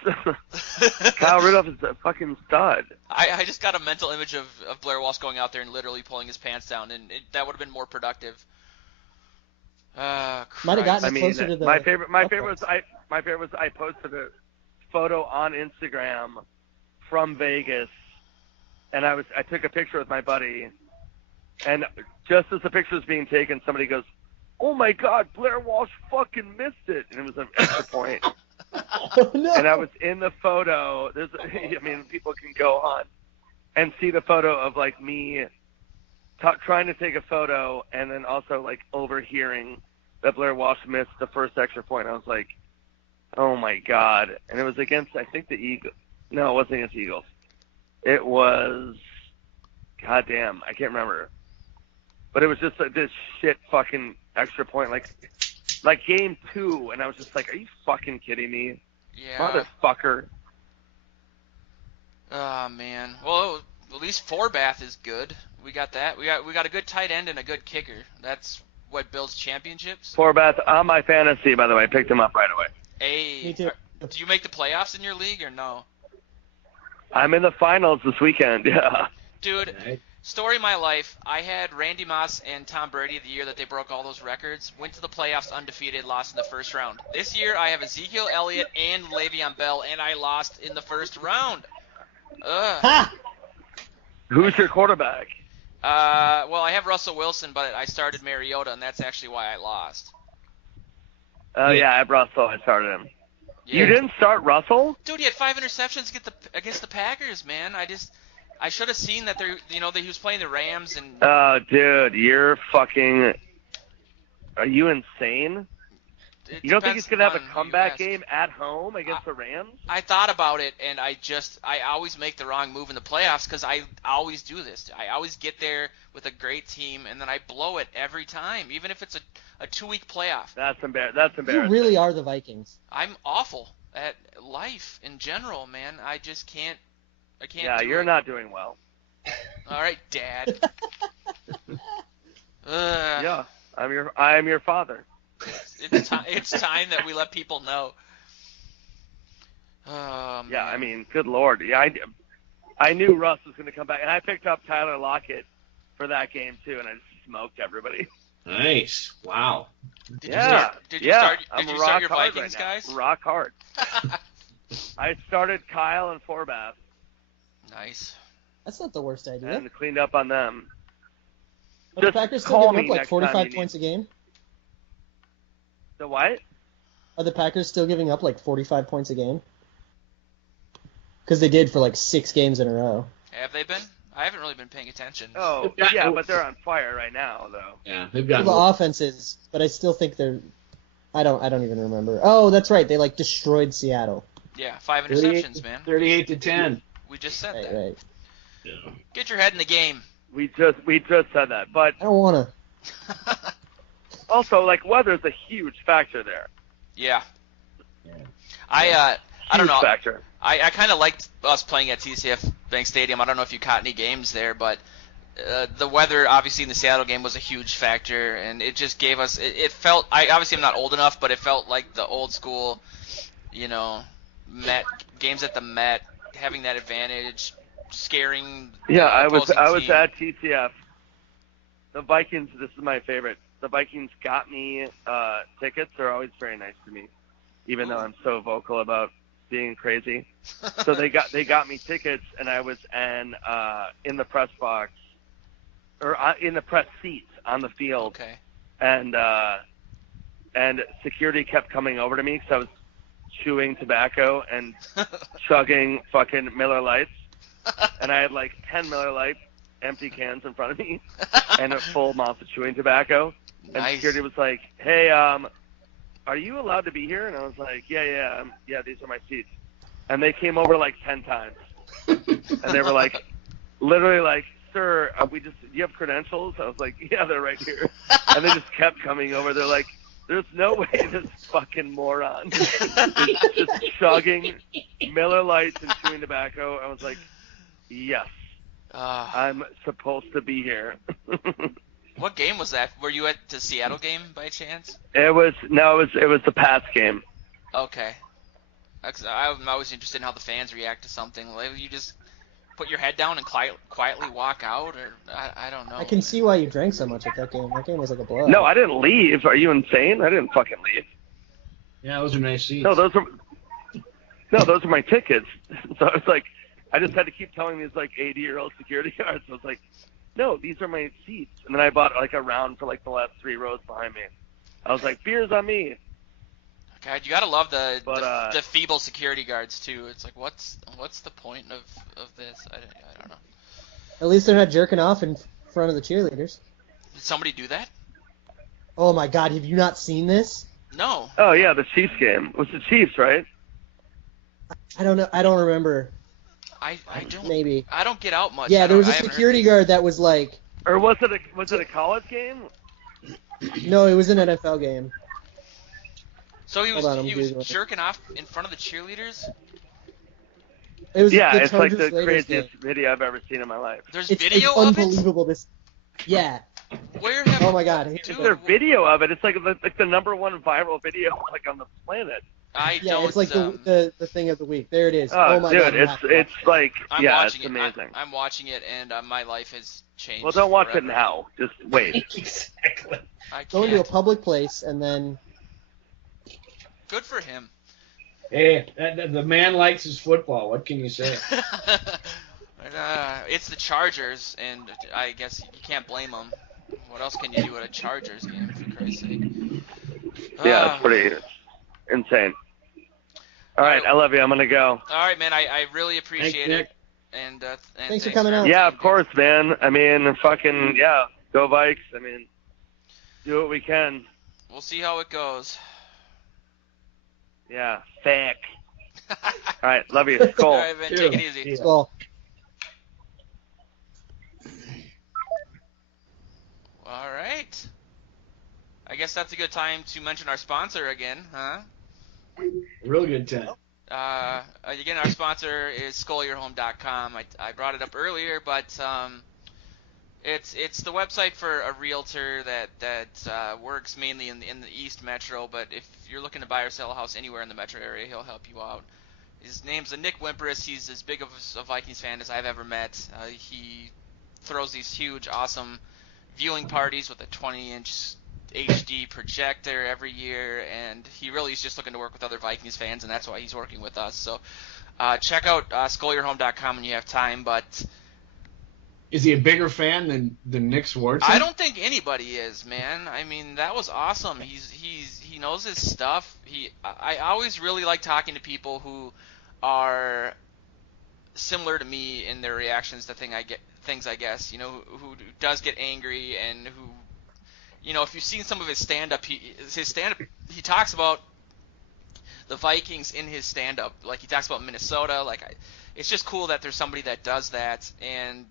Kyle Rudolph is a fucking stud. I just got a mental image of Blair Walsh going out there and literally pulling his pants down, and that would have been more productive. Might have gotten I it mean, closer to the. my favorite uprights. was I posted a photo on Instagram from Vegas, and I took a picture with my buddy, and just as the picture was being taken, somebody goes, "Oh my God, Blair Walsh fucking missed it," and it was an extra point. Oh, no. And I was in the photo. I mean, people can go on and see the photo of like me trying to take a photo, and then also like overhearing that Blair Walsh missed the first extra point. I was like, oh my God. And it was against, I think, the Eagles. No, it wasn't against the Eagles. It was, goddamn, I can't remember. But it was just like this shit fucking extra point, like game 2, and I was just like, are you fucking kidding me? Yeah. Motherfucker. Oh man. Well, at least Forbath is good. We got that. We got a good tight end and a good kicker. That's what builds championships. Forbath on my fantasy, by the way. I picked him up right away. Hey, Me too. do you make the playoffs in your league or no? I'm in the finals this weekend, yeah. Dude, Right. story of my life. I had Randy Moss and Tom Brady the year that they broke all those records. Went to the playoffs undefeated, lost in the first round. This year I have Ezekiel Elliott and Le'Veon Bell, and I lost in the first round. Ugh. Ha! Who's your quarterback? Well, I have Russell Wilson, but I started Mariota, and that's actually why I lost. Oh, yeah, I have Russell. I started him. Yeah. You didn't start Russell? Dude, he had 5 interceptions against the Packers, man. I should have seen that that he was playing the Rams and. Oh, dude, you're fucking. Are you insane? You don't think he's gonna have a comeback game at home against the Rams? I thought about it, and I always make the wrong move in the playoffs because I always do this. I always get there with a great team, and then I blow it every time, even if it's a 2-week playoff. That's embarrassing. You really are the Vikings. I'm awful at life in general, man. I just can't. I can't. Yeah, you're not doing well. All right, Dad. Yeah, I am your father. It's time that we let people know. Oh, yeah, man. I mean, good Lord. Yeah, I knew Russ was going to come back, and I picked up Tyler Lockett for that game too, and I just smoked everybody. Nice. Wow. Did you start your Vikings, right guys? Rock hard. I started Kyle and Forbath. Nice. That's not the worst idea. And cleaned up on them. Are the Packers still giving up like 45 points a game? The what? Are the Packers still giving up like 45 points a game? Because they did for like 6 games in a row. Have they been? I haven't really been paying attention. Oh, yeah, but they're on fire right now, though. Yeah, they've got the offenses, but I still think they're. I don't even remember. Oh, that's right. They like destroyed Seattle. Yeah, 5 interceptions, man. 38-10. We just said Right, that. right. Yeah. Get your head in the game. We just said that, but I don't wanna. also like weather's a huge factor there. Yeah. I don't know. Huge factor. I kind of liked us playing at TCF Bank Stadium. I don't know if you caught any games there, but the weather, obviously, in the Seattle game was a huge factor, and it just gave us. It felt. Obviously, I'm not old enough, but it felt like the old school, Met games at the Met, having that advantage, scaring. Yeah, I was team. at TCF. The Vikings. This is my favorite. The Vikings got me tickets. They're always very nice to me, even though I'm so vocal about being crazy. So they got me tickets, and I was in the press box or in the press seats on the field. Okay. And security kept coming over to me because I was chewing tobacco and chugging fucking Miller Lights, and I had like 10 Miller Lights empty cans in front of me and a full mouth of chewing tobacco. And Nice. security was like, "Hey, are you allowed to be here?" And I was like, "Yeah, these are my seats." And they came over like 10 times, and they were like, literally like, "Sir, do you have credentials?" I was like, "Yeah, they're right here." And they just kept coming over. They're like, "There's no way this fucking moron is just chugging Miller Lights and chewing tobacco." I was like, "Yes, I'm supposed to be here." What game was that? Were you at the Seattle game by chance? It was the Pats game. Okay. I'm always interested in how the fans react to something. Like, you just put your head down and quietly walk out, or I don't know. I can see why you drank so much at that game. That game was like a blowout. No, I didn't leave. Are you insane? I didn't fucking leave. Yeah, those are nice seats. No, those are my tickets. So I was like, I just had to keep telling these like 80-year-old security guards. I was like, "No, these are my seats." And then I bought like a round for like the last 3 rows behind me. I was like, "Beer's on me." God, you gotta love the feeble security guards too. It's like, what's the point of this? I don't know. At least they're not jerking off in front of the cheerleaders. Did somebody do that? Oh my God, have you not seen this? No. Oh yeah, the Chiefs game. It was the Chiefs, right? I don't know. I don't remember. I don't. Maybe. I don't get out much. Yeah, there was a security guard that was like. Or was it a college game? No, it was an NFL game. So he was Hold on, was jerking off in front of the cheerleaders? It was Yeah, the it's like Chargers the Raiders craziest game. video I've ever seen in my life. There's It's video of it? unbelievable. Yeah. Where have Oh my God. Is there video of it? It's like the number one viral video like on the planet. I Yeah, don't. it's like the thing of the week. There it is. Oh my dude, God. you have to watch it's like I'm yeah, watching it's it. amazing. I'm watching it, and my life has changed. Well, don't watch forever. it now. Just wait. Exactly. I can't. Go into a public place and then. Good for him. Hey, the man likes his football. What can you say? It's the Chargers, and I guess you can't blame them. What else can you do at a Chargers game, for Christ's sake? Yeah, it's pretty insane. All right, I love you. I'm going to go. All right, man. I really appreciate Thanks, it. And thanks for coming out. Yeah, of course, man. I mean, fucking, yeah, go Vikes. I mean, do what we can. We'll see how it goes. Yeah, fuck. All right, love you. Skol. All right, man. Take it easy. Yeah. Skol. All right. I guess that's a good time to mention our sponsor again, huh? Real good time. Again, our sponsor is SkullYourHome.com. I brought it up earlier, but it's the website for a realtor that works mainly in the East Metro. But if you're looking to buy or sell a house anywhere in the metro area, he'll help you out. His name's Nick Wimperis. He's as big of a Vikings fan as I've ever met. He throws these huge, awesome viewing parties with a 20-inch HD projector every year, and he really is just looking to work with other Vikings fans, and that's why he's working with us. So check out SkullYourHome.com when you have time. But is he a bigger fan than Nick Swardson? I don't think anybody is, man. I mean, that was awesome. He knows his stuff. I always really like talking to people who are similar to me in their reactions to things, I guess, you know, who does get angry, and who, you know, if you've seen some of his stand-up, he talks about the Vikings in his stand-up. Like, he talks about Minnesota. Like, it's just cool that there's somebody that does that and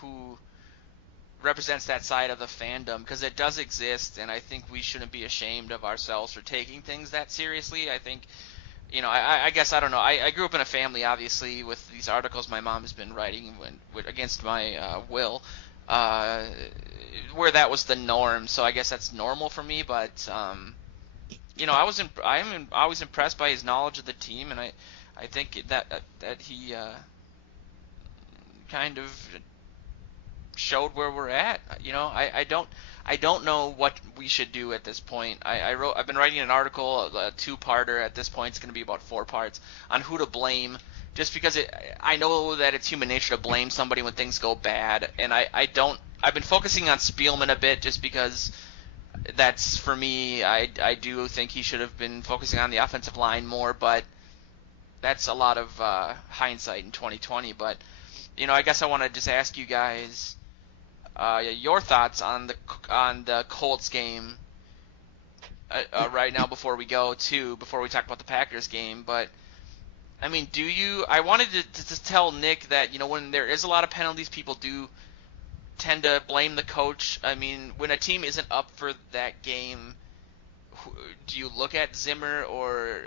who represents that side of the fandom, because it does exist, and I think we shouldn't be ashamed of ourselves for taking things that seriously. I think, you know, I guess, I don't know. I grew up in a family, obviously, with these articles my mom has been writing against my will, where that was the norm. So I guess that's normal for me. But you know, I am always impressed by his knowledge of the team, and I think that he kind of showed where we're at. You know, I don't know what we should do at this point. I've been writing an article, a two-parter. At this point, it's going to be about 4 parts on who to blame. Just because I know that it's human nature to blame somebody when things go bad, and I've been focusing on Spielman a bit just because that's, for me, I do think he should have been focusing on the offensive line more, but that's a lot of hindsight in 2020. But, you know, I guess I want to just ask you guys your thoughts on the Colts game right now before we talk about the Packers game. But I mean, I wanted to tell Nick that, you know, when there is a lot of penalties, people do tend to blame the coach. I mean, when a team isn't up for that game, do you look at Zimmer, or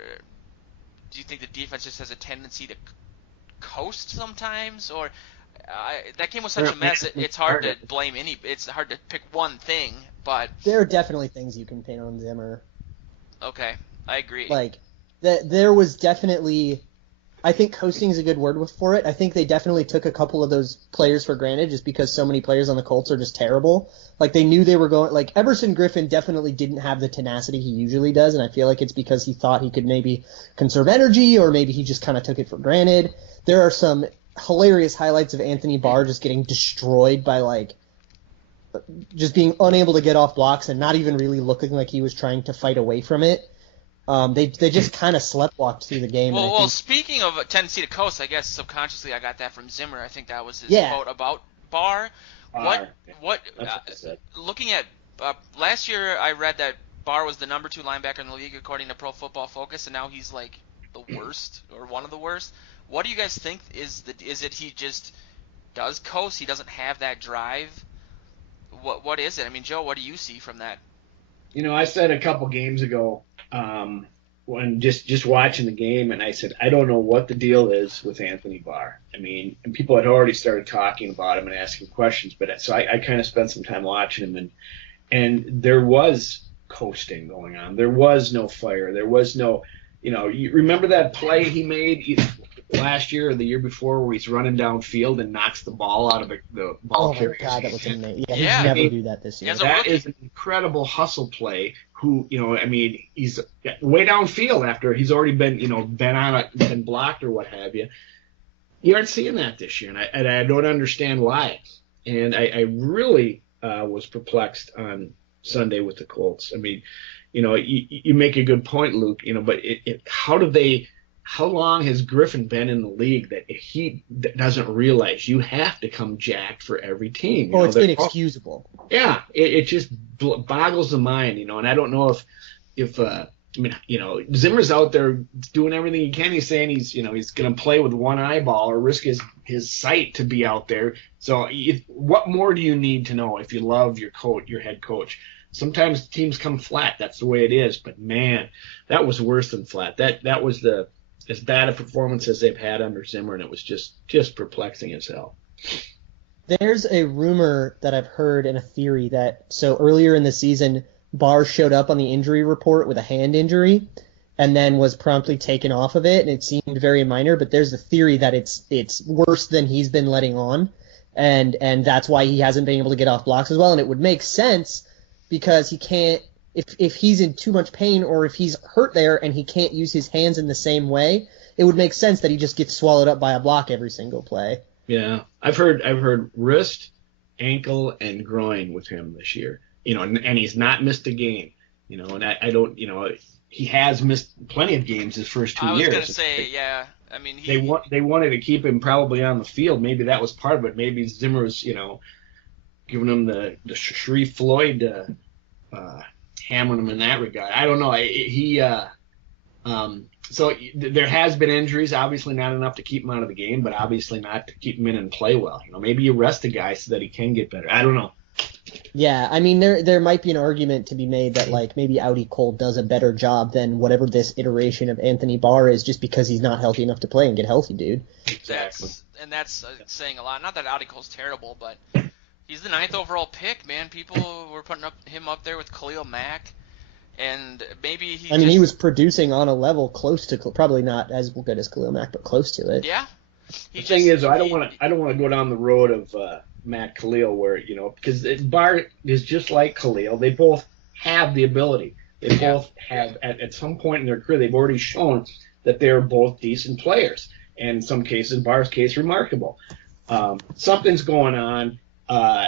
do you think the defense just has a tendency to coast sometimes? Or that game was such a mess. It's hard to blame it's hard to pick one thing, but there are definitely things you can paint on Zimmer. Okay, I agree. Like, there was definitely, I think coasting is a good word for it. I think they definitely took a couple of those players for granted just because so many players on the Colts are just terrible. Like, they knew they were going, like, Everson Griffin definitely didn't have the tenacity he usually does, and I feel like it's because he thought he could maybe conserve energy, or maybe he just kind of took it for granted. There are some hilarious highlights of Anthony Barr just getting destroyed by, like, just being unable to get off blocks and not even really looking like he was trying to fight away from it. They just kind of sleptwalked through the game. Well, speaking of a tendency to coast, I guess subconsciously I got that from Zimmer. I think that was his quote about Barr. Looking at last year, I read that Barr was the number 2 linebacker in the league according to Pro Football Focus, and now he's like the worst or one of the worst. What do you guys think is it he just does coast? He doesn't have that drive? What is it? I mean, Joe, what do you see from that? You know, I said a couple games ago, when just watching the game, and I said, I don't know what the deal is with Anthony Barr. I mean, and people had already started talking about him and asking questions, but so I kind of spent some time watching him, and there was coasting going on. There was no fire. There was no, you know, you remember that play he made last year or the year before where he's running downfield and knocks the ball out of the ball carrier? Oh my God, that was amazing. Yeah, he'd never do that this year. That is an incredible hustle play. I mean, he's way downfield after he's already been blocked or what have you. You aren't seeing that this year, and I don't understand why. And I really was perplexed on Sunday with the Colts. I mean, you make a good point, Luke. But how long has Griffin been in the league that he doesn't realize you have to come jacked for every team? It's inexcusable. Yeah, it just boggles the mind, and I don't know if Zimmer's out there doing everything he can. He's saying he's going to play with one eyeball or risk his sight to be out there. So what more do you need to know if you love your head coach? Sometimes teams come flat. That's the way it is. But man, that was worse than flat. That was as bad a performance as they've had under Zimmer, and it was just perplexing as hell. There's a rumor that I've heard and a theory that earlier in the season, Barr showed up on the injury report with a hand injury and then was promptly taken off of it, and it seemed very minor, but there's a theory that it's worse than he's been letting on, and that's why he hasn't been able to get off blocks as well, and it would make sense because he can't if he's in too much pain or if he's hurt there and he can't use his hands in the same way, it would make sense that he just gets swallowed up by a block every single play. Yeah, I've heard wrist, ankle, and groin with him this year. And he's not missed a game, and I don't, he has missed plenty of games his first 2 years. I was going to say, yeah. I mean, they wanted to keep him probably on the field. Maybe that was part of it. Maybe Zimmer was, giving him the Sharif Floyd, hammering him in that regard. I don't know. So there has been injuries, obviously not enough to keep him out of the game, but obviously not to keep him in and play well. Maybe you rest the guy so that he can get better. I don't know. Yeah, I mean, there might be an argument to be made that, maybe Audi Cole does a better job than whatever this iteration of Anthony Barr is just because he's not healthy enough to play and get healthy, dude. Exactly. That's saying a lot. Not that Audi Cole's terrible, but he's the 9th overall pick, man. People were putting him up there with Khalil Mack, and maybe he was producing on a level close to, probably not as good as Khalil Mack, but close to it. Yeah. The thing is, I don't want to go down the road of Matt Khalil where, because Barr is just like Khalil. They both have the ability. They both have, at some point in their career, they've already shown that they're both decent players. And in some cases, Barr's case, remarkable. Something's going on.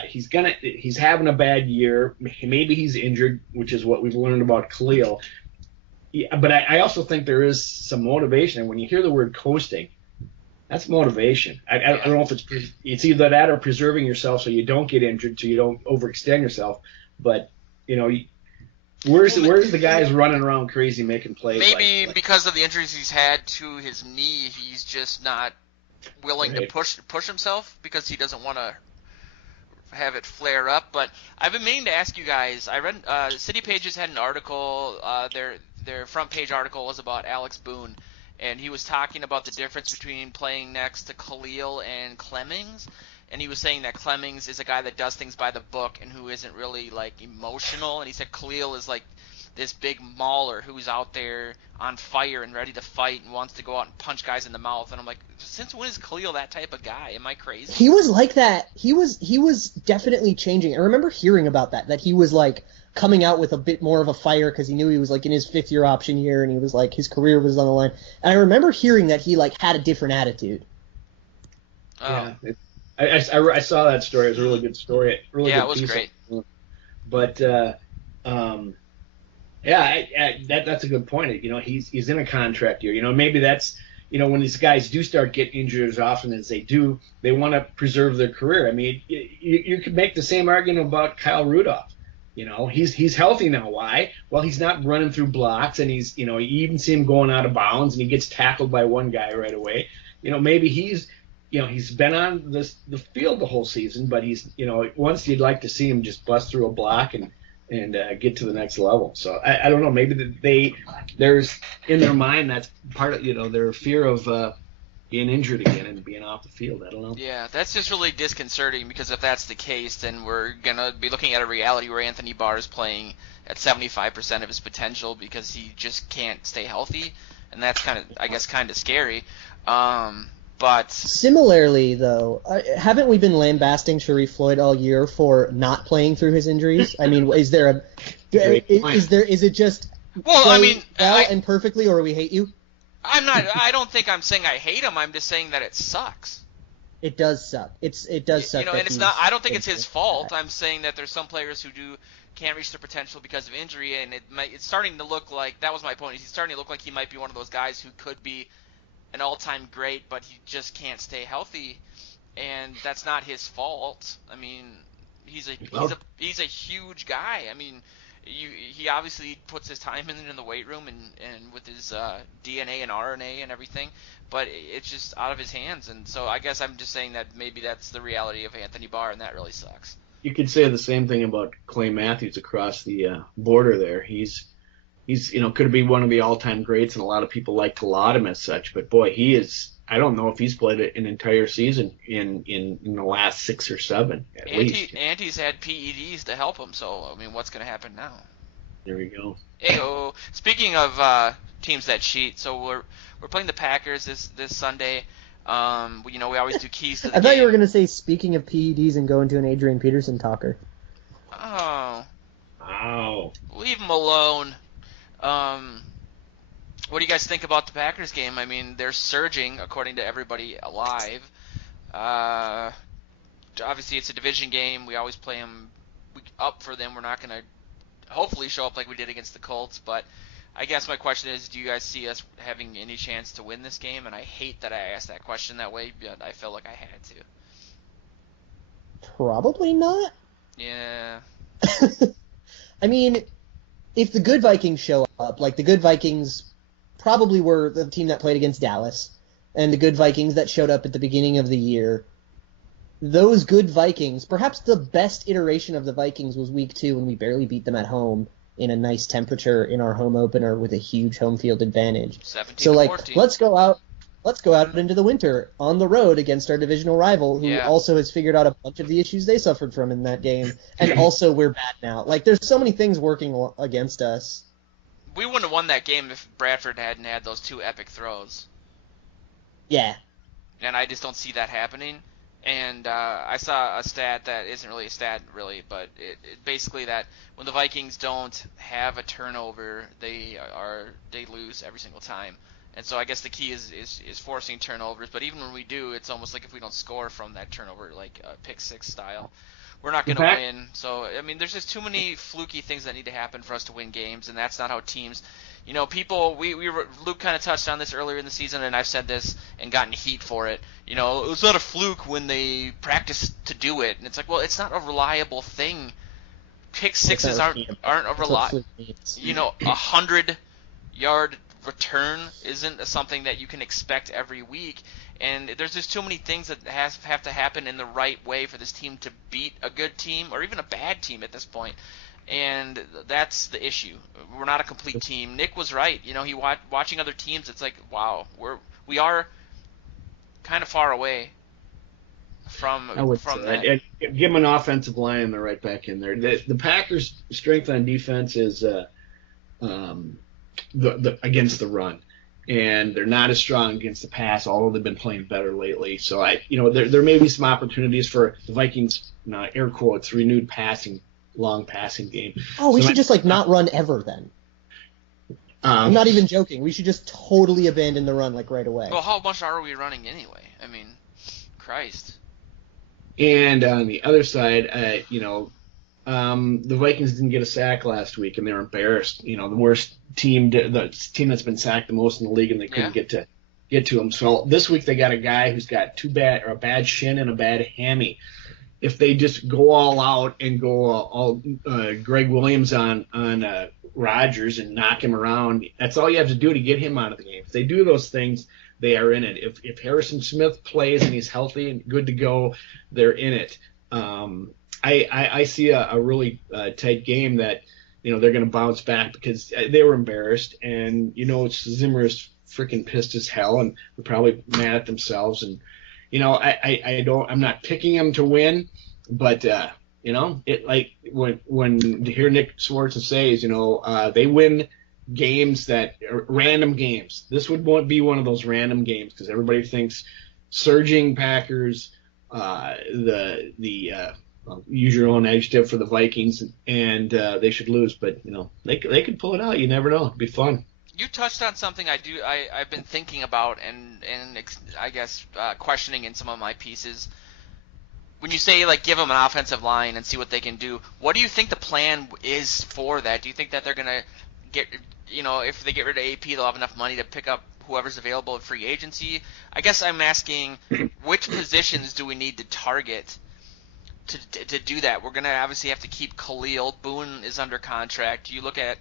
He's having a bad year. Maybe he's injured, which is what we've learned about Khalil. Yeah, but I also think there is some motivation. And when you hear the word coasting, that's motivation. I don't know if it's either that or preserving yourself so you don't get injured, so you don't overextend yourself. But where's the guys running around crazy making plays? Maybe because of the injuries he's had to his knee, he's just not willing to push himself because he doesn't want to have it flare up. But I've been meaning to ask you guys. I read City Pages had an article. Their front page article was about Alex Boone. And he was talking about the difference between playing next to Khalil and Clemmings. And he was saying that Clemmings is a guy that does things by the book and who isn't really, emotional. And he said Khalil is, this big mauler who's out there on fire and ready to fight and wants to go out and punch guys in the mouth. And I'm like, since when is Khalil that type of guy? Am I crazy? He was like that. He was definitely changing. I remember hearing about that he was, coming out with a bit more of a fire because he knew he was in his 5th-year option year and he was his career was on the line. And I remember hearing that he had a different attitude. Oh. Yeah, I saw that story. It was a really good story. It was great. But that's a good point. He's in a contract year. Maybe that's when these guys do start getting injured as often as they do, they want to preserve their career. I mean, you could make the same argument about Kyle Rudolph. He's healthy now. Why? Well, he's not running through blocks, and you even see him going out of bounds, and he gets tackled by one guy right away. Maybe he's been on the field the whole season, but he's, once you'd like to see him just bust through a block and get to the next level. So I don't know. Maybe there's in their mind that's part of their fear of being injured again and being off the field. I don't know. Yeah, that's just really disconcerting because if that's the case, then we're going to be looking at a reality where Anthony Barr is playing at 75% of his potential because he just can't stay healthy, and that's kind of scary. But similarly, though, haven't we been lambasting Sharif Floyd all year for not playing through his injuries? I mean, is it just and perfectly, or we hate you? I don't think I'm saying I hate him. I'm just saying that it sucks. It does suck. It does suck. And it's not. I don't think it's his fault. I'm saying that there's some players who can't reach their potential because of injury, and it's starting to look like that was my point. He's starting to look like he might be one of those guys who could be an all-time great, but he just can't stay healthy, and that's not his fault. I mean, he's a huge guy. I mean, he obviously puts his time in the weight room and with his DNA and RNA and everything, but it's just out of his hands. And so I guess I'm just saying that maybe that's the reality of Anthony Barr, and that really sucks. You could say the same thing about Clay Matthews across the border there. He's could be one of the all-time greats, and a lot of people like to laud him as such. But boy, he is. I don't know if he's played an entire season in the last 6 or 7 at least. And he's had PEDs to help him. So I mean, what's going to happen now? There we go. Ayo. Speaking of teams that cheat, so we're playing the Packers this Sunday. We always do keys to the game. I thought you were going to say, speaking of PEDs, and go into an Adrian Peterson talker. Oh. Wow. Leave him alone. What do you guys think about the Packers game? I mean, they're surging, according to everybody alive. Obviously, it's a division game. We always play them up for them. We're not going to hopefully show up like we did against the Colts, but I guess my question is, do you guys see us having any chance to win this game? And I hate that I asked that question that way, but I felt like I had to. Probably not. Yeah. I mean, if the good Vikings show up, like the good Vikings probably were the team that played against Dallas, and the good Vikings that showed up at the beginning of the year, those good Vikings, perhaps the best iteration of the Vikings was week 2 when we barely beat them at home in a nice temperature in our home opener with a huge home field advantage. 17-14. So let's go out into the winter on the road against our divisional rival, who also has figured out a bunch of the issues they suffered from in that game, and also we're bad now. Like, there's so many things working against us. We wouldn't have won that game if Bradford hadn't had those 2 epic throws. Yeah. And I just don't see that happening. And I saw a stat that isn't really a stat, really, but it basically that when the Vikings don't have a turnover, they lose every single time. And so I guess the key is forcing turnovers. But even when we do, it's almost like if we don't score from that turnover, like pick 6 style, we're not going to win. So I mean, there's just too many fluky things that need to happen for us to win games, and that's not how teams. People. Luke kind of touched on this earlier in the season, and I've said this and gotten heat for it. It's not a fluke when they practice to do it, and it's like, well, it's not a reliable thing. Pick 6s aren't a reliable. 100-yard return isn't something that you can expect every week, and there's just too many things that have to happen in the right way for this team to beat a good team or even a bad team at this point. And that's the issue. We're not a complete team. Nick was right. He watching other teams. It's like, wow, we are kind of far away from that. And give them an offensive line, and they're right back in there. The Packers' strength on defense is against the run, and they're not as strong against the pass. Although they've been playing better lately. So there may be some opportunities for the Vikings, air quotes, renewed long passing game. Oh, we should just not run ever then. I'm not even joking. We should just totally abandon the run right away. Well, how much are we running anyway? I mean, Christ. And on the other side, the Vikings didn't get a sack last week, and they were embarrassed. The worst team, the team that's been sacked the most in the league, and they couldn't get to them. So this week they got a guy who's got a bad shin and a bad hammy. If they just go all out and go all Greg Williams on Rodgers and knock him around, that's all you have to do to get him out of the game. If they do those things, they are in it. If Harrison Smith plays and he's healthy and good to go, they're in it. I see a really tight game that they're going to bounce back because they were embarrassed, and Zimmer's freaking pissed as hell, and they're probably mad at themselves. And I'm not picking them to win, but when to hear Nick Swardson say they win games that are random games. This would be one of those random games because everybody thinks surging Packers, use your own adjective for the Vikings, and they should lose, but they could pull it out. You never know. It'd be fun. You touched on something I've been thinking about and I guess questioning in some of my pieces. When you say like give them an offensive line and see what they can do, what do you think the plan is for that? Do you think that they're gonna get, if they get rid of AP, they'll have enough money to pick up whoever's available in free agency? I guess I'm asking, which positions do we need to target to do that? We're gonna obviously have to keep Khalil. Boone is under contract. Do you look at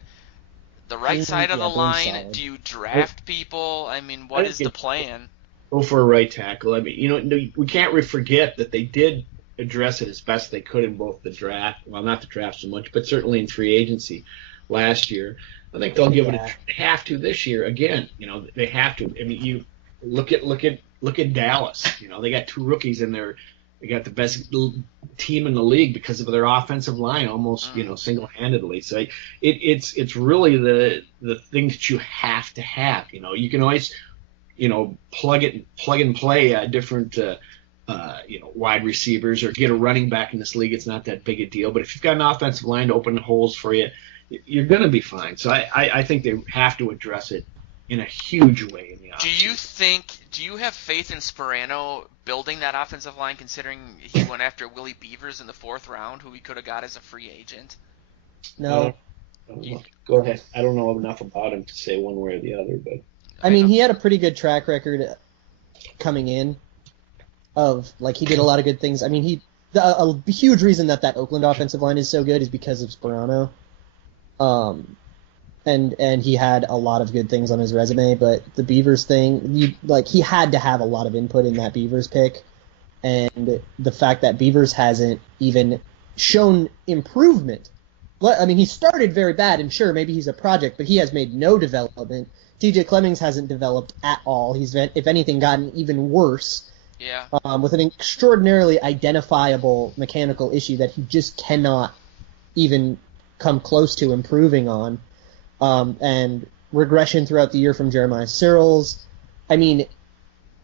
the right side of the line? Solid. Do you draft people? I mean, what is the plan? Go for a right tackle. I mean, we can't forget that they did address it as best they could in both the draft. Well, not the draft so much, but certainly in free agency last year. I think they'll give it they have to this year again. They have to. I mean, you look at Dallas. They got 2 rookies in there. They got the best team in the league because of their offensive line, almost single-handedly. So it's really the things that you have to have. You can always plug and play different wide receivers or get a running back in this league. It's not that big a deal. But if you've got an offensive line to open holes for you, you're going to be fine. So I think they have to address it in a huge way in the offseason. Do you have faith in Sperano building that offensive line, considering he went after Willie Beavers in the 4th round, who he could have got as a free agent? No. Go ahead. I don't know enough about him to say one way or the other, but I mean, he had a pretty good track record coming in of, like, he did a lot of good things. I mean, a huge reason that Oakland offensive line is so good is because of Sperano. And he had a lot of good things on his resume, but the Beavers thing, he had to have a lot of input in that Beavers pick, and the fact that Beavers hasn't even shown improvement. I mean, he started very bad, and sure, maybe he's a project, but he has made no development. TJ Clemmings hasn't developed at all. He's, if anything, gotten even worse. Yeah. With an extraordinarily identifiable mechanical issue that he just cannot even come close to improving on. And regression throughout the year from Jeremiah Searles. I mean,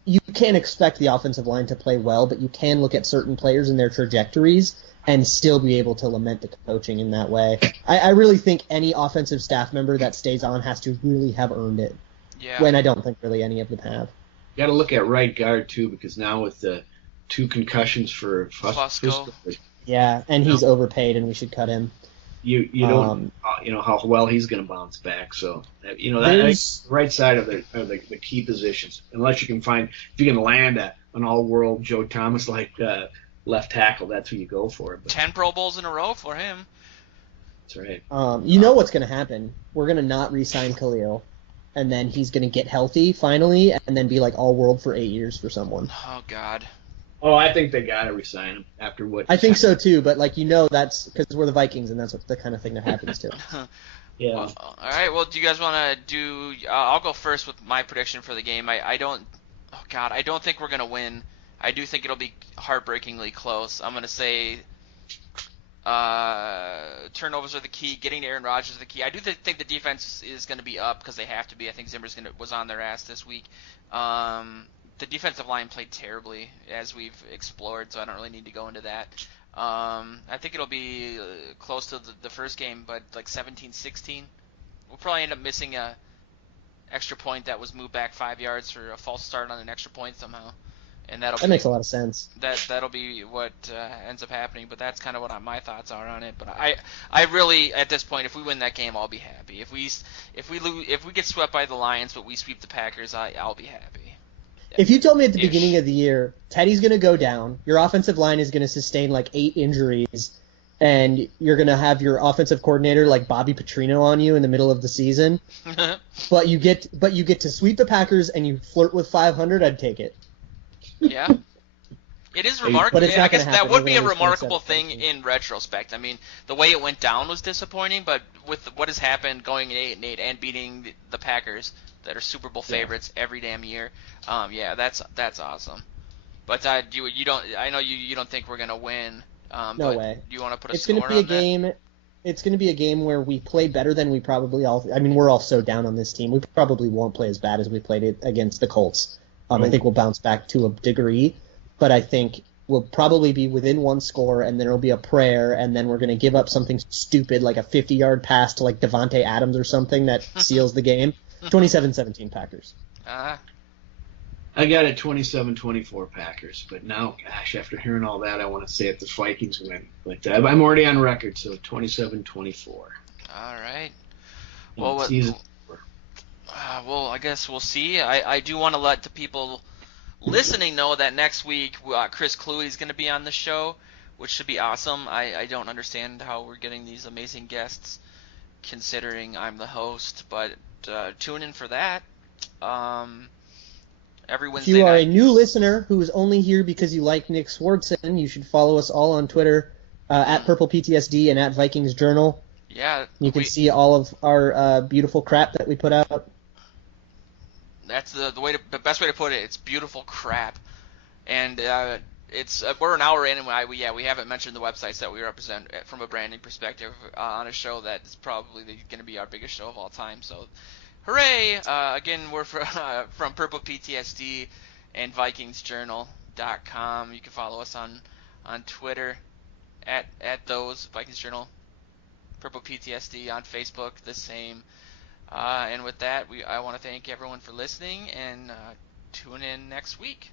you can't expect the offensive line to play well, but you can look at certain players and their trajectories and still be able to lament the coaching in that way. I really think any offensive staff member that stays on has to really have earned it. Yeah. When I don't think really any of them have. You got to look at right guard too, because now with the 2 concussions for Fusco. Yeah, and he's overpaid, and we should cut him. You don't how well he's going to bounce back. So that's the right side of the key positions. Unless you can if you can land an all-world Joe Thomas like left tackle, that's who you go for. But 10 Pro Bowls in a row for him. That's right. What's going to happen? We're going to not re-sign Khalil, and then he's going to get healthy finally, and then be like all-world for 8 years for someone. Oh God. Oh, I think they got to resign him after what. I think so too, but that's because we're the Vikings, and that's the kind of thing that happens to us. Yeah. Well, all right. Well, do you guys want to do? I'll go first with my prediction for the game. I don't think we're gonna win. I do think it'll be heartbreakingly close. I'm gonna say turnovers are the key. Getting to Aaron Rodgers is the key. I do think the defense is gonna be up because they have to be. I think Zimmer's was on their ass this week. The defensive line played terribly, as we've explored, so I don't really need to go into that. I think it'll be close to the first game, but like 17-16. We'll probably end up missing a extra point that was moved back 5 yards for a false start on an extra point somehow, and that makes a lot of sense. That'll be what ends up happening. But that's kind of what my thoughts are on it. But I really at this point, if we win that game, I'll be happy. If we get swept by the Lions, but we sweep the Packers, I'll be happy. If you told me at the beginning of the year, Teddy's going to go down, your offensive line is going to sustain like 8 injuries, and you're going to have your offensive coordinator like Bobby Petrino on you in the middle of the season, but you get to sweep the Packers and you flirt with 500, I'd take it. Yeah. It is remarkable. But it's not I guess gonna happen. that would be a Everyone remarkable expects thing that. in retrospect. I mean, the way it went down was disappointing, but with what has happened going 8-8 and beating the Packers that are Super Bowl favorites every damn year, that's awesome. But you don't. I know you don't think we're gonna win. No way. Do you want to put a It's score going to be a on that? game. It's going to be a game where we play better than we probably all. I mean, we're all so down on this team. We probably won't play as bad as we played it against the Colts. I think we'll bounce back to a degree, but I think we'll probably be within 1 score, and then it'll be a prayer, and then we're going to give up something stupid like a 50-yard pass to like Devontae Adams or something that seals the game. 27-17 Packers. I got it 27-24 Packers, but now, gosh, after hearing all that, I want to say it the Vikings win. But I'm already on record, so 27-24. All right. Well, I guess we'll see. I do want to let the people listening know that next week Chris Cluey is going to be on the show, which should be awesome. I don't understand how we're getting these amazing guests, considering I'm the host, but tune in for that. Every Wednesday If you are night. a new listener who is only here because you like Nick Swardson, you should follow us all on Twitter at purplePTSD and at Vikings Journal. Yeah, You can see all of our beautiful crap that we put out. That's the best way to put it. It's beautiful crap, and we're an hour in, and we haven't mentioned the websites that we represent from a branding perspective on a show that is probably going to be our biggest show of all time. So, hooray! Again, we're from Purple PTSD and VikingsJournal.com. You can follow us on Twitter at those Vikings Journal, Purple PTSD on Facebook, the same. And with that, I want to thank everyone for listening, and tune in next week.